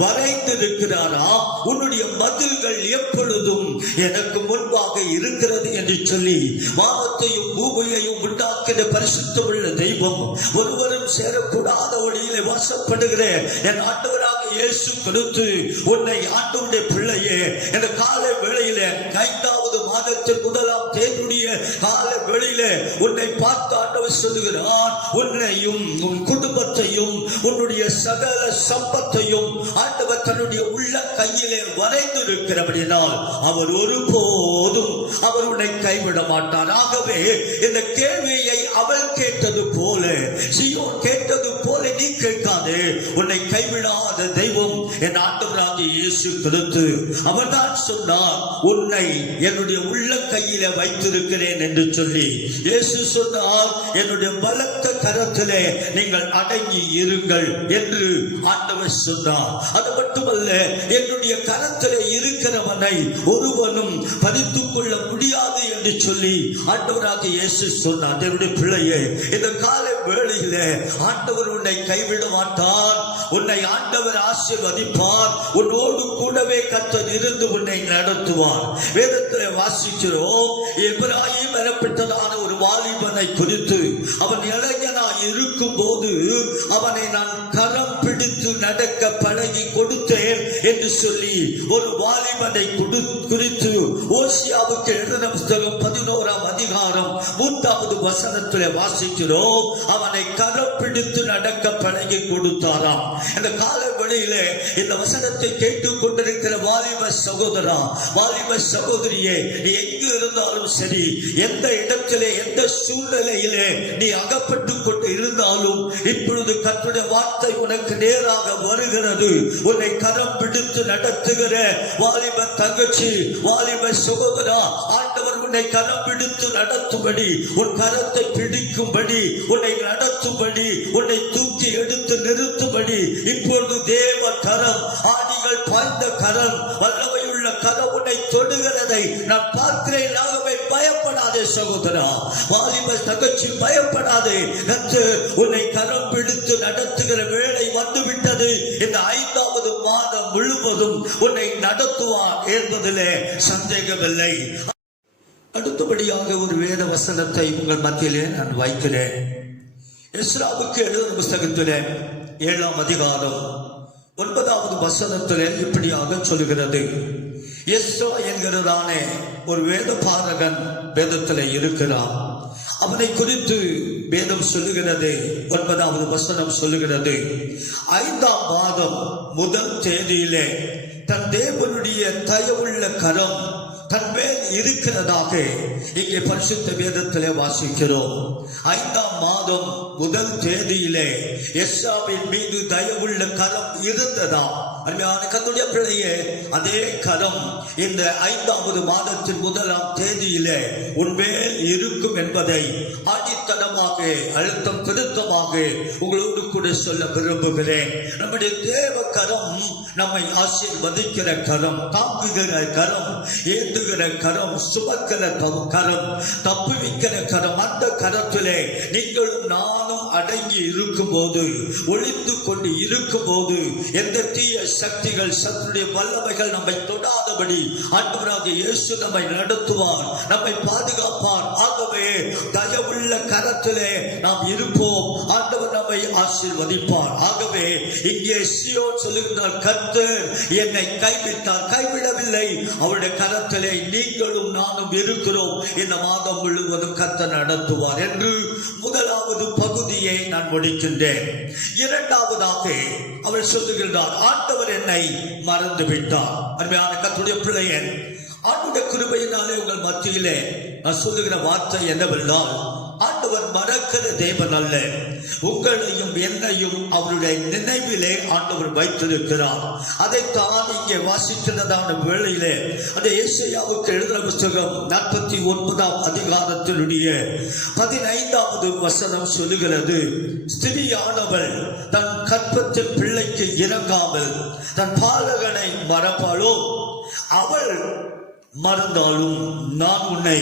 வரைந்திருக்கிறாரா, உன்னுடைய மதில்கள் எப்பொழுதும் எனக்கு முன்பாக இருக்கிறது என்று சொல்லி. வானத்தையும் பூமியையும் உண்டாக்கின பரிசுத்தமுள்ள தெய்வம், ஒருவரும் சேரக்கூடாத ஒளியிலே வாசப்படுகிற என் ஆண்டவராக இயேசு கிறிஸ்து உன்னை, ஆண்டவருடைய பிள்ளையே, இந்த காலை வேளையிலே 5வது மாதத்தின் 1ஆம் தேதியுடைய கால வெளியிலே உன்னை பார்த்து ஆண்டவர் சொல்லுகிறார், உன்னையும் உன் குடும்பத்தையும் உன்னுடைய சகல சம்பத்தையும் ஆண்டவர் தன்னுடைய உள்ள கையிலே வரைந்திருக்கிறபடினால் அவர் ஒருபோதும் அவர் உன்னை கைவிட மாட்டார். ஆகவே இந்த கேள்வியை அவள் கேட்டது போல, சீயோன் கேட்டது போல நீ கேட்காதே. உன்னை கைவிடாத தெய்வம் என் ஆண்டவராகிய இயேசு கிறிஸ்து. அவர்தான் சொன்னார், உன்னை என்னுடைய உள்ள கையில வைத்திருக்கிறேன் என்று சொல்லி. இயேசு சொன்னார், என்னுடைய பலத்த கரத்திலே நீங்கள் அடங்கி இருங்கள் என்று ஆண்டவர் சொன்னார். அது மட்டுமல்ல, என்னுடைய கரத்திலே இருக்கிறவனை ஒருவனும் பறித்துக் கொள்ள முடியாது என்று சொல்லி ஆண்டவராக இயேசு சொன்னார். என்னுடைய பிள்ளையே, இந்த கால வேளையில ஆண்டவர் உன்னை கைவிட மாட்டார். உன்னை ஆண்டவர் ஆசீர்வதிப்பார். உன்னோடு கூடவே கர்த்தர் இருந்து உன்னை நடத்துவார். வேதத்திலே வாசிக்கிறோம், எபிராயீம் எனப்பட்டதான ஒரு வாலிபனை குறித்து, அவன் இளைஞனாய் இருக்கும் போது அவனை நான் கரம் பிடித்து நடக்க பழகி கொடுத்தேன் என்று சொல்லி ஒரு வாலிபனை குறித்து ஓசியாவுக்கு எழுதின புத்தகம் 11ஆம் அதிகாரம் 3வது வசனத்திலே வாசிக்கிறோம். அவனை கரம் பிடித்து நடக்க பழகி கொடுத்தாராம். இந்த கால வெளியிலே இந்த வசனத்தை கேட்டுக் கொண்டிருக்கிற வாலிப சகோதரா, வாலிப சகோதரியே, நீ எங்கு இருந்தாலும் சரி, எந்த இடத்திலே எந்த சூழ்நிலையிலே நீ அகப்பட்டுக் கொண்டு இருந்தாலும், இப்பொழுது கர்த்தருடைய வார்த்தை உனக்கு நேராக வருகிறது. உன்னை கரம் பிடித்து நடத்துகிற வாலிப தங்கச்சி, வாலிப சகோதரா, ஆண்டவர் உன்னை கரம் பிடித்து நடத்தும்படி, உன் கரத்தை பிடிக்கும்படி, உன்னை நடத்தும்படி, உன்னை தூக்கி எடுத்து நிறுத்தும்படி இப்பொழுது தேவ கரம், ஆணிகள் பாய்ந்த கரம், வல்லமையுள்ள கரம் உன்னை தொடுகிறதை நான் பார்க்கிறேன். ஆகவே பயப்படாதே சகோதரா, வாலிப தங்கச்சி, பயப்படாதே. கர்த்தர் உன்னை கரம் பிடித்து நடத்துகிற வேளை வந்துவிட்டது. இந்த 5வது மாதம் முழுவதும் உன்னை நடத்துவார் என்பதிலே சந்தேகமில்லை. அடுத்தபடியாக ஒரு வேத வசனத்தை உங்கள் மத்தியிலே நான் வைக்கிறேன். எஸ்ராவுக்கு எழுதின புஸ்தகத்திலே 7ஆம் அதிகாரம் 9வது வசனத்திலே இப்படியாக சொல்லுகிறது. எஸ்ரா என்கிறதான ஒரு வேத பாரகன் வேதத்திலே இருக்கிறான். அவனை குறித்து வேதம் சொல்லுகிறது, 9வது வசனம் சொல்லுகிறது, 5ஆம் மாதம் 1 தேதியிலே தன் தேவனுடைய தயவுள்ள கரம் தன் மேல் இருக்கிறதாக இங்கே பரிசுத்த வேதத்திலே வாசிக்கிறோம். 5ஆம் மாதம் 1 தேதியிலே எஸ்ராவின் மீது தயவுள்ள கரம் இருந்ததா? அருமையான கர்த்தருடைய பிள்ளையே, அதே கரம் இந்த 5வது மாதத்தின் 1ஆம் தேதியிலே உன்மேல் இருக்கும் என்பதை ஆதித்தனமாக அழுத்தம் திருத்தமாக உங்களோடு கூட சொல்ல விரும்புகிறேன். நம்முடைய தேவ கரம் நம்மை ஆசீர்வதிக்கிற கரம், தாங்குகிற கரம், ஏந்துகிற கரம், சுமக்கிற கரம், தப்புவிக்கிற கரம். அந்த கரத்திலே நீங்களும் நானும் அடங்கி இருக்கும் போது, ஒளிந்து கொண்டு இருக்கும் போது, எந்த தீய சக்திகள், சத்துடைய வல்லமைகள் நம்மை தொடாதபடி ஆண்டவராகிய இயேசு நம்மை நடத்துவார், நம்மை பாதுகாப்பார். ஆகவே தயவுள்ள கரத்திலே நாம் இருப்போம். ஆண்டவர் நம்மை ஆசீர்வதிப்பார். ஆகவே இங்கே சீயோன் சொல்லுகிறார், கர்த்தர் என்னை கைவிட்டார், கைவிடவில்லை. அவருடைய கரத்திலே நீங்களும் நானும் இருக்கிறோம். இந்த மாதம் முழுவதும் கர்த்தர் நடத்துவார் என்று 1வது பகுதியை நான் முடிக்கின்றேன். 2வதாக அவர் சொல்லுகிறார், ஆண்டவர் என்னை மறந்து விட்டார். அருமையான கர்த்தருடைய பிள்ளையே, ஆண்டவருடைய கிருபையினாலே உங்கள் மத்தியிலே நான் சொல்லுகிற வார்த்தை என்னவென்றால், ஆண்டவர் மறக்கிற தேவன் அல்ல. உங்களையும் என்னையும் அவருடைய நினைவிலே ஆண்டவர் வைத்திருக்கிறார். அதைத்தான் இங்கே வாசிக்கிறதான வேளையிலே அந்த ஏசாயாவுக்கு எழுதின புத்தகம் 49ஆம் அதிகாரத்தினுடைய 15வது வசனம் சொல்லுகிறது, ஸ்திரியானவள் தன் கற்பத்தில் பிள்ளைக்கு இறங்காமல் தன் பாலகனை மறப்பாளோ? அவள் மறந்தாலும் நான் உன்னை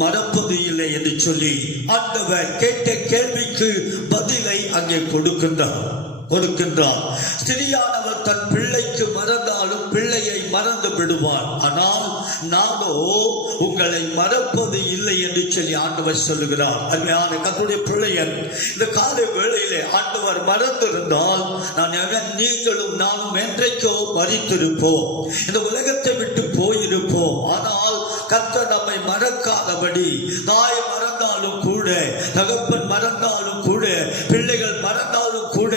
மறப்பது இல்லை என்று சொல்லி ஆண்டவர் கேட்ட கேள்விக்கு பதிலை அங்கே கொடுக்கின்றார். ஸ்திரியானவர் தன் பிள்ளைக்கு மறந்தாலும் பிள்ளையை மறந்து விடுவார். ஆனால் நானோ உங்களை மறப்பது இல்லை என்று சொல்லி ஆண்டவர் சொல்லுகிறார். அருமையான கர்த்தருடைய பிள்ளைகள், இந்த காலை வேளையிலே ஆண்டவர் மறந்திருந்தால் நீங்களும் நானும் என்றைக்கோ மரித்திருப்போம், இந்த உலகத்தை விட்டு போயிருப்போம். இருப்போம். ஆனால் கர்த்தர் நம்மை மறக்காதபடி, தாய் மறந்தாலும் கூட, தகப்பன் மறந்தாலும் கூட, பிள்ளைகள் மறந்தாலும் கூட,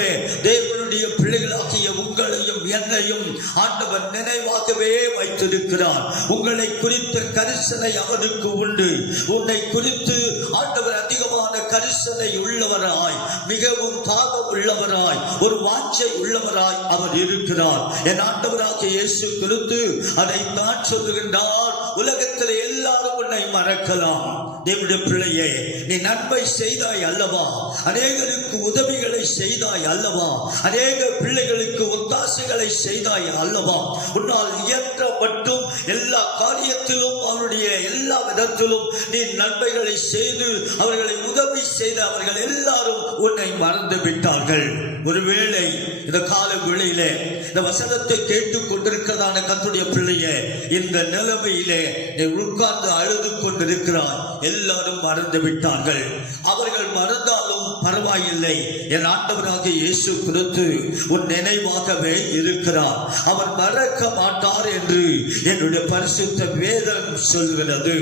தேவனுடைய பிள்ளைகளாகிய உங்களையும் என்னையும் ஆண்டவர் நினைவாகவே வைத்திருக்கிறார். உங்களை குறித்த கரிசனை அவருக்கு உண்டு. உன்னை குறித்து ஆண்டவர் அதிகமான கரிசனை உள்ளவராய், மிகவும் தாகம் உள்ளவராய், ஒரு வாஞ்சை உள்ளவராய் அவர் இருக்கிறார். என் ஆண்டவராகிய இயேசு கிறிஸ்து அதை தான் சொல்லுகின்றார். உலகத்தில் எல்லாரும் உன்னை மறக்கலாம். தேவனுடைய பிள்ளையே, நீ நன்மை செய்தாய் அல்லவா? அநேகருக்கு உதவிகளை செய்தாய் அல்லவா? அநேக பிள்ளைகளுக்கு ஒத்தாசைகளை செய்தாய் அல்லவா? உன்னால் இயன்ற மட்டும் எல்லா காரியத்திலும் அவருடைய எல்லா விதத்திலும் நீ நன்மைகளை செய்து அவர்களை உதவி செய்த அவர்கள் எல்லாரும் உன்னை மறந்து விட்டார்கள். ஒருவேளை இந்த கால வேளையிலே இந்த வசனத்தை கேட்டுக் கொண்டிருக்கிறதான கர்த்தருடைய பிள்ளையே, இந்த நிலைமையிலே நீ உட்கார்ந்து அழுது கொண்டிருக்கிறாய். எல்லாரும் மறந்து விட்டார்கள். அவர்கள் மறந்தாலும் பரவாயில்லை. என் ஆண்டவராகிய இயேசு கிறிஸ்து உன் நினைவாகவே இருக்கிறார். அவர் மறக்க மாட்டார் என்று என்னுடைய பரிசுத்த வேதம் சொல்கிறது.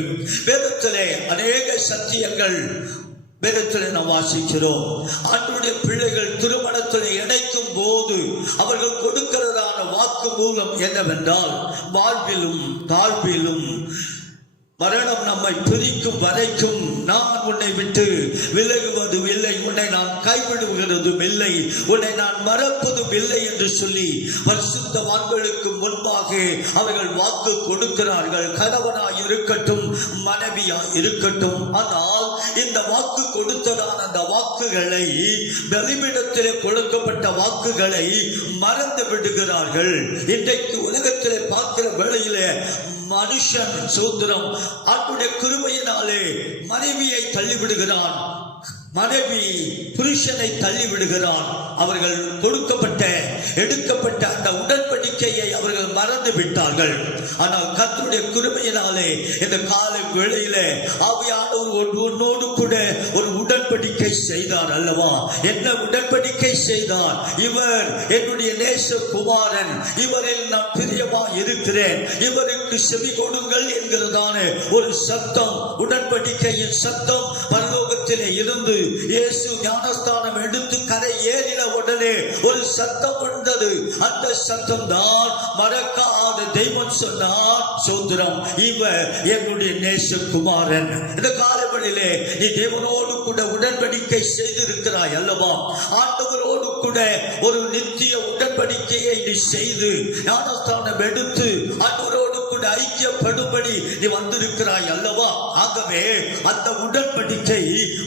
வேதத்திலே அநேக சத்தியங்கள் வேதத்திலே நாம் வாசிக்கிறோம். ஆண்டவருடைய பிள்ளைகள் திருமணத்தில் இணைக்கும் போது அவர்கள் கொடுக்கிறதான வாக்கு மூலம் என்னவென்றால், வாழ்விலும் தாழ்விலும் மரணம் நம்மை பிரிக்கும் வரைக்கும் நான் உன்னை விட்டு விலகுவதும் இல்லை, உன்னை நான் கைவிடுகிறதும் இல்லை, உன்னை நான் மறப்பதும் இல்லை என்று சொல்லி பரிசுத்தவான்களுக்கு முன்பாக அவர்கள் வாக்கு கொடுக்கிறார்கள். கணவனாய் இருக்கட்டும், மனைவியாய் இருக்கட்டும். ஆனால் இந்த வாக்கு கொடுத்ததான அந்த வாக்குகளை, பலிபீடத்திலே கொடுக்கப்பட்ட வாக்குகளை மறந்து விடுகிறார்கள். இன்றைக்கு உலகத்திலே பார்க்கிற வேளையிலே மனுஷன் சுதந்திரம் ஆண்டுடைய கிருபையினாலே மனைவியை தள்ளிவிடுகிறான், மனைவி புருஷனை தள்ளிவிடுகிறான். அவர்கள் கொடுக்கப்பட்ட எடுக்கப்பட்ட அந்த உடன்படிக்கையை அவர்கள் மறந்து விட்டார்கள். ஆனால் கர்த்தருடைய கிருபையினாலே இந்த கால வேளையிலே ஆவியானவர் உன்னோடு கூட ஒரு உடன்படிக்கை செய்தார் அல்லவா? என்ன உடன்படிக்கை செய்தார்? இவர் என்னுடைய நேச குமாரன், இவரில் நான் பிரியமா இருக்கிறேன், இவருக்கு செவி கொடுங்கள் என்கிறதான ஒரு சத்தம், உடன்படிக்கையின் சத்தம் பரலோகத்திலே இருந்து இயேசு ஞானஸ்தானம் எடுத்து கரை ஏறின உடனே ஒரு சத்தம் வந்தது. அந்த சத்தம் தான் மறக்காத தெய்வம் சொன்னார், சோதரம் இவர் என்னுடைய நேசகுமாரன். இந்த காலவெளியிலே நீ தேவனோடு கூட உடன்படிக்கை செய்திருக்கிறாய் அல்லவா? ஆண்டவரோடு கூட ஒரு நித்திய உடன்படிக்கையை நீ செய்து ஞானஸ்தானம் எடுத்து ஆண்டவரோடு கூட ஐக்கியப்படும்படி நீ வந்திருக்கிறாய் அல்லவா? ஆகவே அந்த உடன்படிக்கை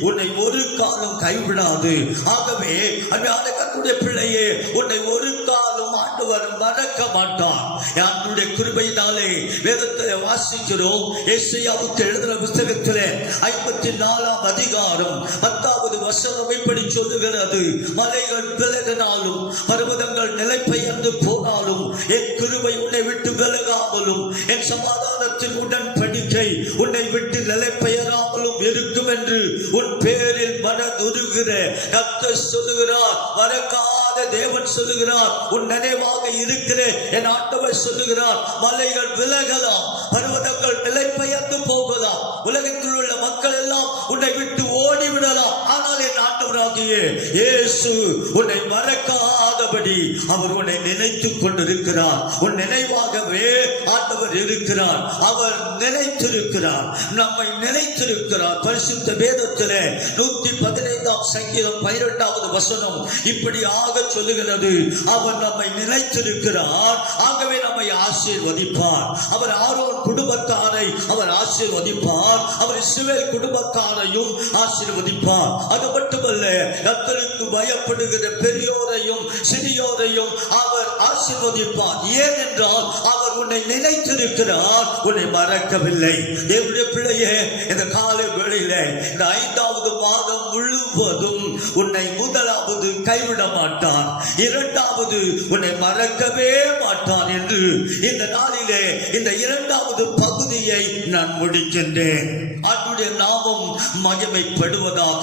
உன்னை ஒரு காலம் கைவிடாது. ஆகவே அன்பான கர்த்தருடைய பிள்ளையே, உன்னை ஒரு காலம் ஆண்டவர் மறக்க மாட்டார். ஆண்டவருடைய கிருபையினாலே வேதத்தை வாசிக்கிறோம். ஏசாயாவுக்கு எழுதின புத்தகத்திலே 54ஆம் அதிகாரம் 10வது வசனம் இப்படி சொல்லுகிறது, மலைகள் விலகினாலும் பர்வதங்கள் நிலை பெயர்ந்து போனாலும் என் கிருபை உன்னை விட்டு விலகாமலும் என் சமாதானத்தின் உடன்படிக்கை உன்னை விட்டு நிலை பெயராமலும் இருக்கும் என்று உன் பேரில் மனதுருகிற கர்த்தர் சொல்லுகிறார். மறக்காத தேவன் சொல்லுகிறார். உன் நினைவாக இருக்கிற என் ஆண்டவர் சொல்லுகிறார், மலைகள் விலகலாம், பர்வதங்கள் நிலை பெயர்ந்து போகலாம், உலகத்தில் உள்ள மக்கள் எல்லாம் உன்னை விட்டு ஓடிவிடலாம். ஆனால் என் ஆண்டவராகிய இயேசு உன்னை மறக்காதபடி அவர் உன்னை நினைத்துக் கொண்டிருக்கிறார். உன் நினைவாகவே ஆண்டவர் இருக்கிறார். அவர் நினைத்திருக்கிறார், நம்மை நினைத்திருக்கிறார். பரிசுத்த வேதத்திலே 115ஆம் சங்கீதம் 12வது வசனம் இப்படியாக சொல்லுகிறது, அவர் நம்மை நினைத்திருக்கிறார், ஆகவே நம்மை ஆசீர்வதிப்பார். அவர் ஆரோன் குடும்பத்தாரை அவர் ஆசீர்வதிப்பார், அவர் இஸ்ரவேல் குடும்பத்தாரையும் ஆசீர்வதிப்பார். அது மட்டுமல்ல, கர்த்தருக்கு பயப்படுகிற பெரியோரையும் சிறியோரையும் அவர் ஆசீர்வதிப்பார். ஏனென்றால் அவர் உன்னை நினைத்திருக்கிறார், உன்னை மறக்கவில்லை. தேவனுடைய பிள்ளையே, இந்த காலை வேளையில இந்த 5வது மாதம் முழுவதும் உன்னை முதலாவது கைவிட மாட்டான், 2வது உன்னை மறக்கவே மாட்டான் என்று இந்த நாளிலே இந்த 2வது பகுதியை நான் முடிக்கின்றேன். ஆண்டவருடைய நாமம் மகிமைப்படுவதாக.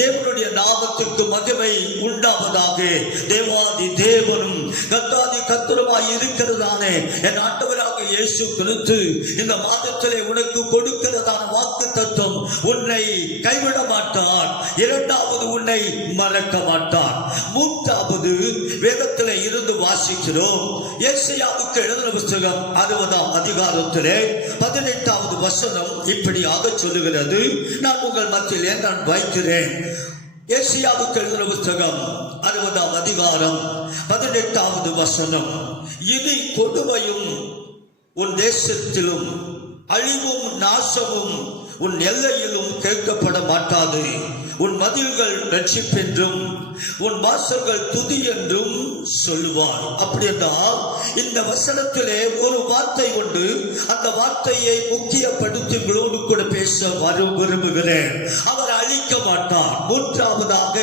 தேவனுடைய நாமத்துக்கு மகிமை உண்டாவதாக. தேவாதி தேவனும் கர்த்தாதி கர்த்தருமாய் இருக்கிறதானே என் ஆண்டவராக இயேசு கிறிஸ்து இந்த மாதத்திலே உனக்கு கொடுக்கிறதான வாக்கு தத்துவம், உன்னை கைவிட மாட்டார். இரண்டாவது, உன்னை மறக்க மாட்டார். மூன்றாவது, வேதத்திலே இருந்து வாசிக்கிறோம். ஏசாயாவுக்கு எழுதின புத்தகம் 60ஆம் அதிகாரத்திலே 18வது வசனம் இப்படியாக சொல்லுகிறது. நான் உங்கள் மத்தியிலே நான் வைக்கிறேன். ஏசாயாவுக்கு எழுதின புத்தகம் 60ஆம் அதிகாரம் 18வது வசனம். இனி கொடுமையும் உன் தேசத்திலும் அழிவும் நாசமும் உன் எல்லையிலும் கேட்கப்பட மாட்டாது. உன் மதில்கள் ரட்சிப்பென்றும் உன் வாசல்கள் துதி என்றும் சொல்லுவார். அப்படி என்றால் இந்த வசனத்திலே ஒரு வார்த்தை உண்டு. அந்த வார்த்தையை முக்கியப்படுத்தி உங்களோடு கூட பேச விரும்புகிறேன். அவர் அழிக்க மாட்டார். மூன்றாவதாக,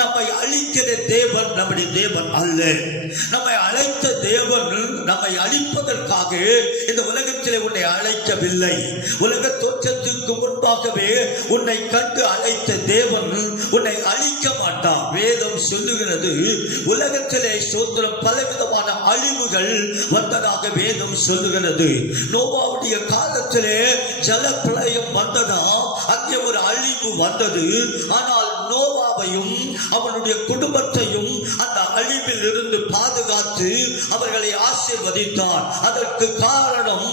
நம்மை அழிக்கிற தேவன் நம்முடைய தேவன் அல்ல. நம்மை அழைத்த தேவன் நம்மை அழிப்பதற்காக இந்த உலகத்திலே உன்னை அழைக்கவில்லை. உலக தோற்றத்திற்கு முன்பாகவே உன்னை கண்டு அழைத்த தேவன் உன்னை அழிக்க மாட்டார். வேதம் சொல்லுகிறது, உலகத்திலே சோதரம் பலவிதமான அழிவுகள் வந்ததாக வேதம் சொல்லுகிறது. நோவாவுடைய காலத்திலே ஜலப்பிரளயம் வந்ததா, அங்கே ஒரு அழிவு வந்தது. ஆனால் நோவாவையும் அவனுடைய குடும்பத்தையும் அந்த அழிவில் இருந்து பாதுகாத்து அவர்களை ஆசீர்வதித்தார். அதற்கு காரணம்,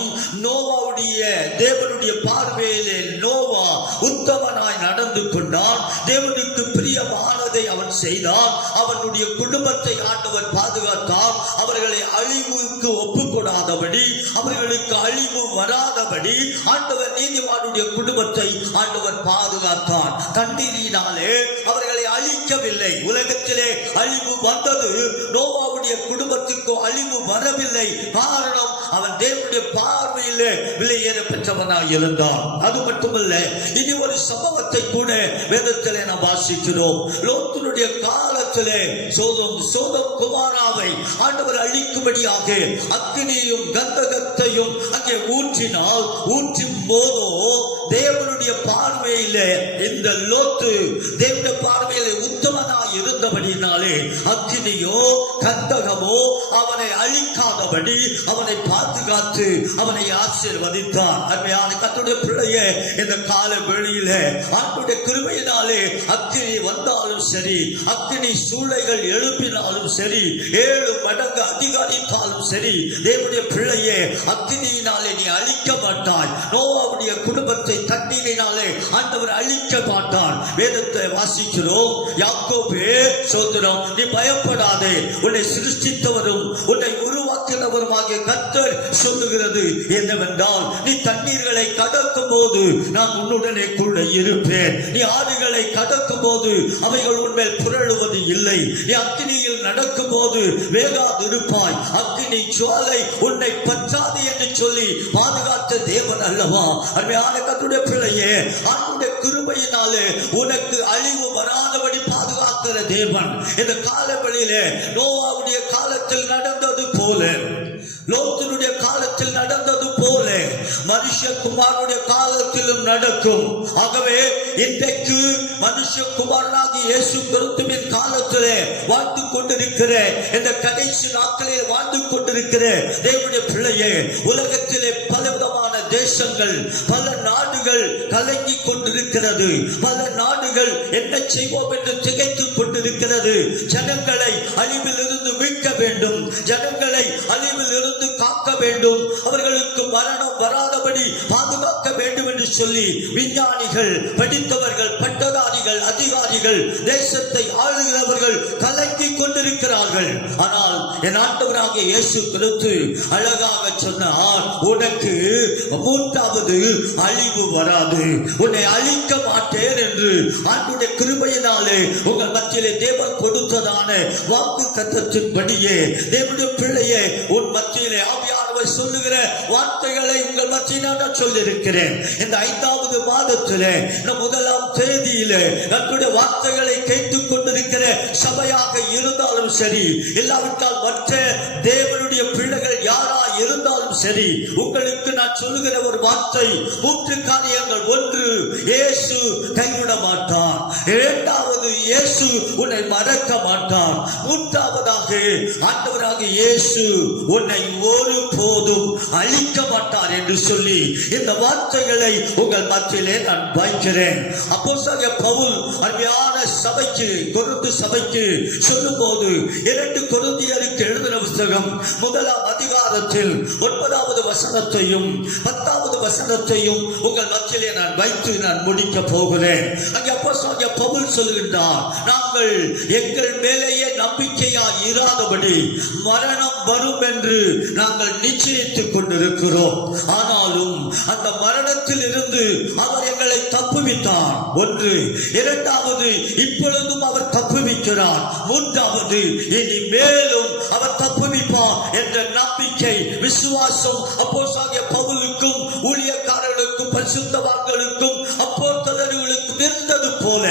நோவாவுடைய தேவனுடைய பார்வையிலே நோவா உத்தமனாய் நடந்து கொண்டான். தேவனுக்கு பிரியமானதை அவன் செய்தான். அவனுடைய குடும்பத்தை ஆண்டவர் பாதுகாத்தார். அவர்களை அழிவுக்கு ஒப்புக்கொடாதபடி, அவர்களுக்கு அழிவு வராதபடி ஆண்டவர் நீதிமானுடைய குடும்பத்தை ஆண்டவர் பாதுகாத்தார். தண்ணீரினாலே அவர்களை அழிக்கவில்லை. உலகத்திலே அழிவு வந்தது, நோவாவுடைய குடும்பத்திற்கு அழிவு வரவில்லை. காரணம், அவன் தேவனுடைய பார்வையிலே விலையேற பெற்றவனாய் இருந்தான். அது மட்டுமல்ல, இனி ஒரு சம்பவத்தை கூட வேதத்திலே நாம் வாசிக்கிறோம். லோத்தினுடைய காலத்திலே சோதம் குமாராவை ஆண்டவர் அழிக்கும்படியாக அக்கினியும் கந்தகத்தையும் அங்கே ஊற்றினால், ஊற்றும் போதோ தேவனுடைய பார்வையிலே இந்த லோத்து தேவனுடைய பார்வையிலே உத்தமனாய் இருந்தபடினாலே அக்கினியோ கந்தகமோ அவனை அழிக்காதபடி அவனை பாதுகாத்து அவனை ஆசீர்வதித்தார். அருமையான கர்த்தருடைய பிள்ளையே, இந்த கால வெளியிலே ஆண்டவருடைய கிருபையினாலே அக்கினி வந்தாலும் சரி, அக்கினி சூளைகள் எழுப்பினாலும் சரி, 7 மடங்கு அதிகரித்தாலும் சரி, தேவனுடைய பிள்ளையே, அக்கினியினாலே நீ அழிக்க மாட்டாய். நோவாவுடைய குடும்பத்தை தண்ணீரினாலே ஆண்டவர் அழிக்க மாட்டார். வேதத்தை வாசிக்கிறோம். யாக்கோபே சோதரம், நீ பயப்படாதே, உன்னை சிருஷ்டித்தவரும் உன்னை உருவாக்கினவருமாகிய கர்த்தர் சொல்லுகிறது என்னவென்றால், நீ தண்ணீர்களை கடக்கும் போது நான் உன்னுடனே கூட இருப்பேன். நீ ஆறுகளை கடக்கும் போது அவைகள் உன்மேல் புரளுவது இல்லை. நீ அக்கினியில் நடக்கும் போது வேகாதிருப்பாய். அக்கினி ஜுவாலை உன்னை பற்றாது என்று சொல்லி பாதுகாத்த தேவன் அல்லவா? அருமையான கர்த்தருடைய பிள்ளையே, அவருடைய கிருபையினாலே உனக்கு அழிவு வராதபடி பாதுகாக்கிற தேவன் இந்த காலவெளியிலே நோவாவுடைய காலத்தில் நடந்தது போல, லோத்தினுடைய காலத்தில் நடந்தது போல மனுஷகுமாரனுடைய காலத்திலும் நடக்கும். ஆகவே இன்றைக்கு மனுஷகுமாரனாகிய இயேசு கிறிஸ்துவின் காலத்திலே வாழ்ந்து கொண்டிருக்கிற, இந்த கடைசி நாட்களில் வாழ்ந்து கொண்டிருக்கிற தேவனுடைய பிள்ளையே, உலகத்திலே பலவிதமான தேசங்கள், பல நாடுகள் கலங்கி கொண்டிருக்கிறது. பல நாடுகள் என்ன செய்வோம் என்று திகைத்துக் கொண்டிருக்கிறது. ஜனங்களை அழிவில் இருந்து மீட்க வேண்டும், ஜனங்களை அழிவில் இருந்து காக்க வேண்டும், அவர்களுக்கு மரணம் வராதபடி பாதுகாக்க வேண்டும் என்று சொல்லி விஞ்ஞானிகள், படித்தவர்கள், பட்டதாரிகள், அதிகாரிகள், தேசத்தை ஆளுகிறவர்கள் கலங்கி கொண்டிருக்கிறார்கள். ஆனால் என் ஆண்டவராகிய இயேசு கிறிஸ்து அழகாக சொன்னார், உனக்கு மூன்றாவது அழிவு வராது, உன்னை அழிக்க மாட்டேன் என்று ஆண்டவருடைய கிருபையினாலே உங்கள் மத்தியிலே தேவன் கொடுத்ததான வாக்கு தத்தத்தின்படியே தேவனுடைய பிள்ளையே, உன் மத்தியிலே ஆவியானவர் ஆவியானவர் சொல்லுகிற வார்த்தைகளை உங்கள் மத்தியில் நான் சொல்லியிருக்கிறேன். இந்த 5வது மாதத்திலே முதலாம் தேதியிலே நம்முடைய வார்த்தைகளை கேட்டுக் கொண்டிருக்கிற சபையாக இருந்தாலும் சரி, இல்லாவிட்டால் மற்ற தேவனுடைய பிள்ளைகள் யாரா இருந்தாலும் சரி, உங்களுக்கு நான் சொல்லுகிற ஒரு வார்த்தை 3 காரியங்கள். 1, இயேசு கைவிட மாட்டார். 2வது, இயேசு உன்னை மறக்க மாட்டார். 3வதாக, ஆண்டவராக இயேசு உன்னை ஒருபோதும் அழிக்க மாட்டார் என்று சொல்லி இந்த வார்த்தைகளை உங்கள் மத்தியிலே நான் வைக்கிறேன். அப்போஸ்தலனாகிய பவுல் அருமையான சபைக்கு, கொரிந்து சபைக்கு சொல்லும்போது 2 கொரிந்தியருக்கு எழுதின புத்தகம் 1ஆம் அதிகாரத்தில் 9வது வசனத்தையும் 10வது வசனத்தையும் உங்கள் மத்தியிலே நான் வைத்து நான் முடிக்க போகிறேன். அங்கே அப்போஸ்தலனாகிய பவுல் சொல்லுகின்றார், நாங்கள் எங்கள் மேலேயே நம்பிக்கையா இராதபடி மரணம் வரும் என்று நாங்கள் நிச்சயித்துக் கொண்டிருக்கிறோம். ஆனாலும் அந்த மரணத்தில் இருந்து அவர் எங்களை தப்புவித்தார். 1. 2வது, இப்பொழுதும் அவர் தப்புவிக்கிறார். 3வது, இனி மேலும் அவர் தப்புவிப்பார் என்ற நம்பிக்கை, விசுவாசம் அப்போஸ்தலனாகிய பவுலுக்கும் ஊழியக்காரர்களுக்கும் பரிசுத்தவான்களுக்கும் அப்போஸ்தலர்களுக்கும் இருந்தது போல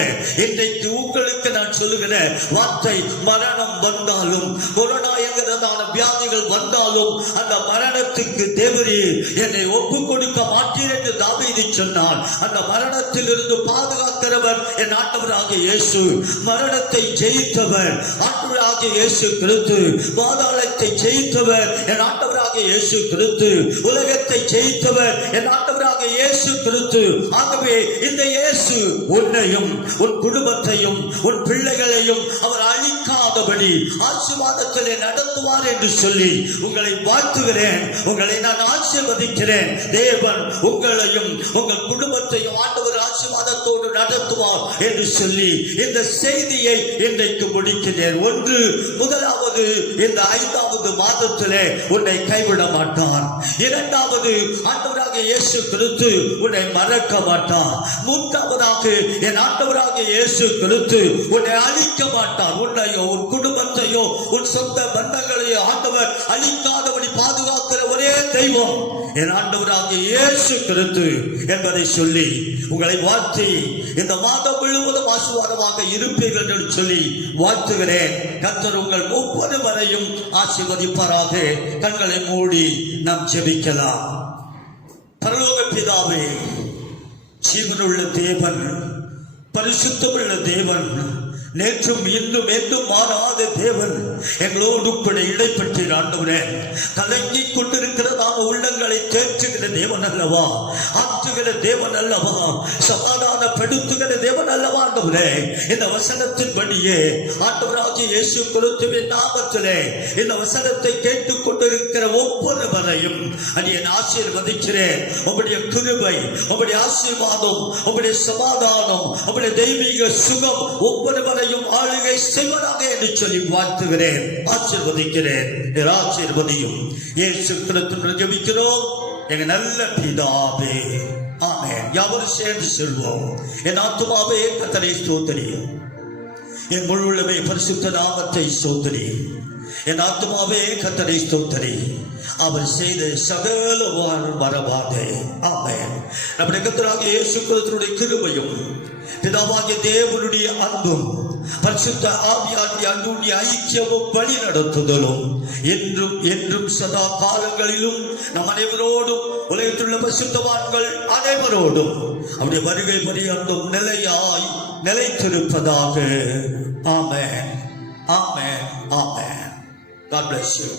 இன்றைக்கு உங்களுக்கு நான் சொல்லுகிற வார்த்தை, மரணம் வந்தாலும், கொரோனா என்கிறதான வியாதிகள் வந்தாலும், அந்த மரணத்துக்கு தேவரீர் என்னை ஒப்புக் கொடுக்க மாட்டீர் என்று தாவீது சொன்னார். அந்த மரணத்தில் இருந்து பாதுகாக்கிறவர் என் ஆண்டவராகிய இயேசு. மரணத்தை ஜெயித்தவர் ஆண்டவராகிய இயேசு கிறிஸ்து. பாதாளத்தை ஜெயித்தவர் என் ஆண்டவராகிய இயேசு கிறிஸ்து. உலகத்தை ஜெயித்தவர் என் ஆண்டவராகிய இயேசு கிறிஸ்து. ஆகவே இந்த இயேசு உன்னையும் உன் குடும்பத்தையும் உன் பிள்ளைகளையும் அவர் அழிக்காதபடி ஆசீர்வாதத்திலே நடத்துவார் என்று சொல்லி உங்களை வாழ்த்துகிறேன். உங்களை நான் ஆசீர்வதிக்கிறேன். தேவன் உங்களையும் உங்கள் குடும்பத்தையும் ஆண்டவர் ஆசீர்வாதத்தோடு நடத்துவார் என்று சொல்லி இந்த செய்தியை இன்றைக்கு முடிக்கிறேன். 1, முதலாவது, இந்த 5வது மாதத்திலே உன்னை கைவிட மாட்டார். 2வது, ஆண்டவராகிய இயேசு கிறிஸ்து உன்னை மறக்க மாட்டார். 3வதாக, என் ஆண்டவராகிய இயேசு கிறிஸ்து உன்னை அழிக்க மாட்டார். உன்னையோ உன் குடும்பத்தையோ உன் சொந்த பந்தங்களையோ ஆண்டவர் அழிக்காதபடி பாதுகாக்கிற ஒரே தெய்வம் என் ஆண்டவராகிய இயேசு கிறிஸ்து என்பதை சொல்லி உங்களை வாழ்த்தி இந்த மாதம் முழுவதும் ஆசீர்வாதமாக இருப்பீர்கள் என்று சொல்லி வாழ்த்துகிறேன். கர்த்தர் உங்கள் ஒவ்வொருவரையும் ஆசீர்வதிப்பாராக. கண்களை மூடி நாம் ஜெபிக்கலாம். பரலோக பிதாவே, ஜீவனுள்ள தேவன், பரிசுத்தமுள்ள தேவன், நேற்றும் இன்றும் என்றும் மாறாத தேவன், எங்களோடு கூட இடைப்பட்டு ஆண்டவரே கலங்கிக் கொண்டிருக்கிறதான உள்ளங்களை தேற்றுகிற தேவன் அல்லவா, ஆற்றுகிற தேவன் அல்லவா, சமாதானப்படுத்துகிற தேவன் அல்லவா ஆண்டவரே. இந்த வசனத்தின் படியே ஆண்டவராகிய இயேசு கிறிஸ்துவின் நாமத்திலே இந்த வசனத்தை கேட்டுக் கொண்டிருக்கிற ஒவ்வொருவரையும் அடியேன் ஆசீர்வதிக்கிறேன். உம்முடைய கிருபை, உம்முடைய ஆசீர்வாதம், உம்முடைய சமாதானம், உம்முடைய தெய்வீக சுகம் ஒவ்வொருவரை ஆளுகை செய்வதாக என்று சொல்லி வாழ்த்துகிறேன், ஆசீர்வதிக்கிறேன். ஆசீர்வதியும் இயேசு கிறிஸ்துவின் ஜெபிக்கிறோம் எங்க நல்ல பிதாவே, ஆமென். யாவரும் சேர்ந்து சொல்வோம். என் ஆத்துமாவே கர்த்தரை ஸ்தோத்திரி, என் முழு உள்ளமே பரிசுத்த நாமத்தை ஸ்தோத்திரி. என் ஆத்துமாவே கர்த்தரை ஸ்தோத்திரி, அவர் செய்த சகல மறவாதே. ஆமென். நம்முடைய கர்த்தராகிய இயேசு கிறிஸ்துவின் கிருபையும் பிதாவாகிய தேவனுடைய அன்பும் பரிசுத்த ஆவியாகிய அன்புடைய ஐக்கியமும் வழி நடத்துதலும் என்றும் என்றும் சதா காலங்களிலும் நம் அனைவரோடும் உலகத்திலுள்ள பரிசுத்தவான்கள் அனைவரோடும் அவருடைய வருகை பரியந்தம் நிலையாய் நிலைத்திருப்பதாக. ஆமென், ஆமென், ஆமென். God bless you.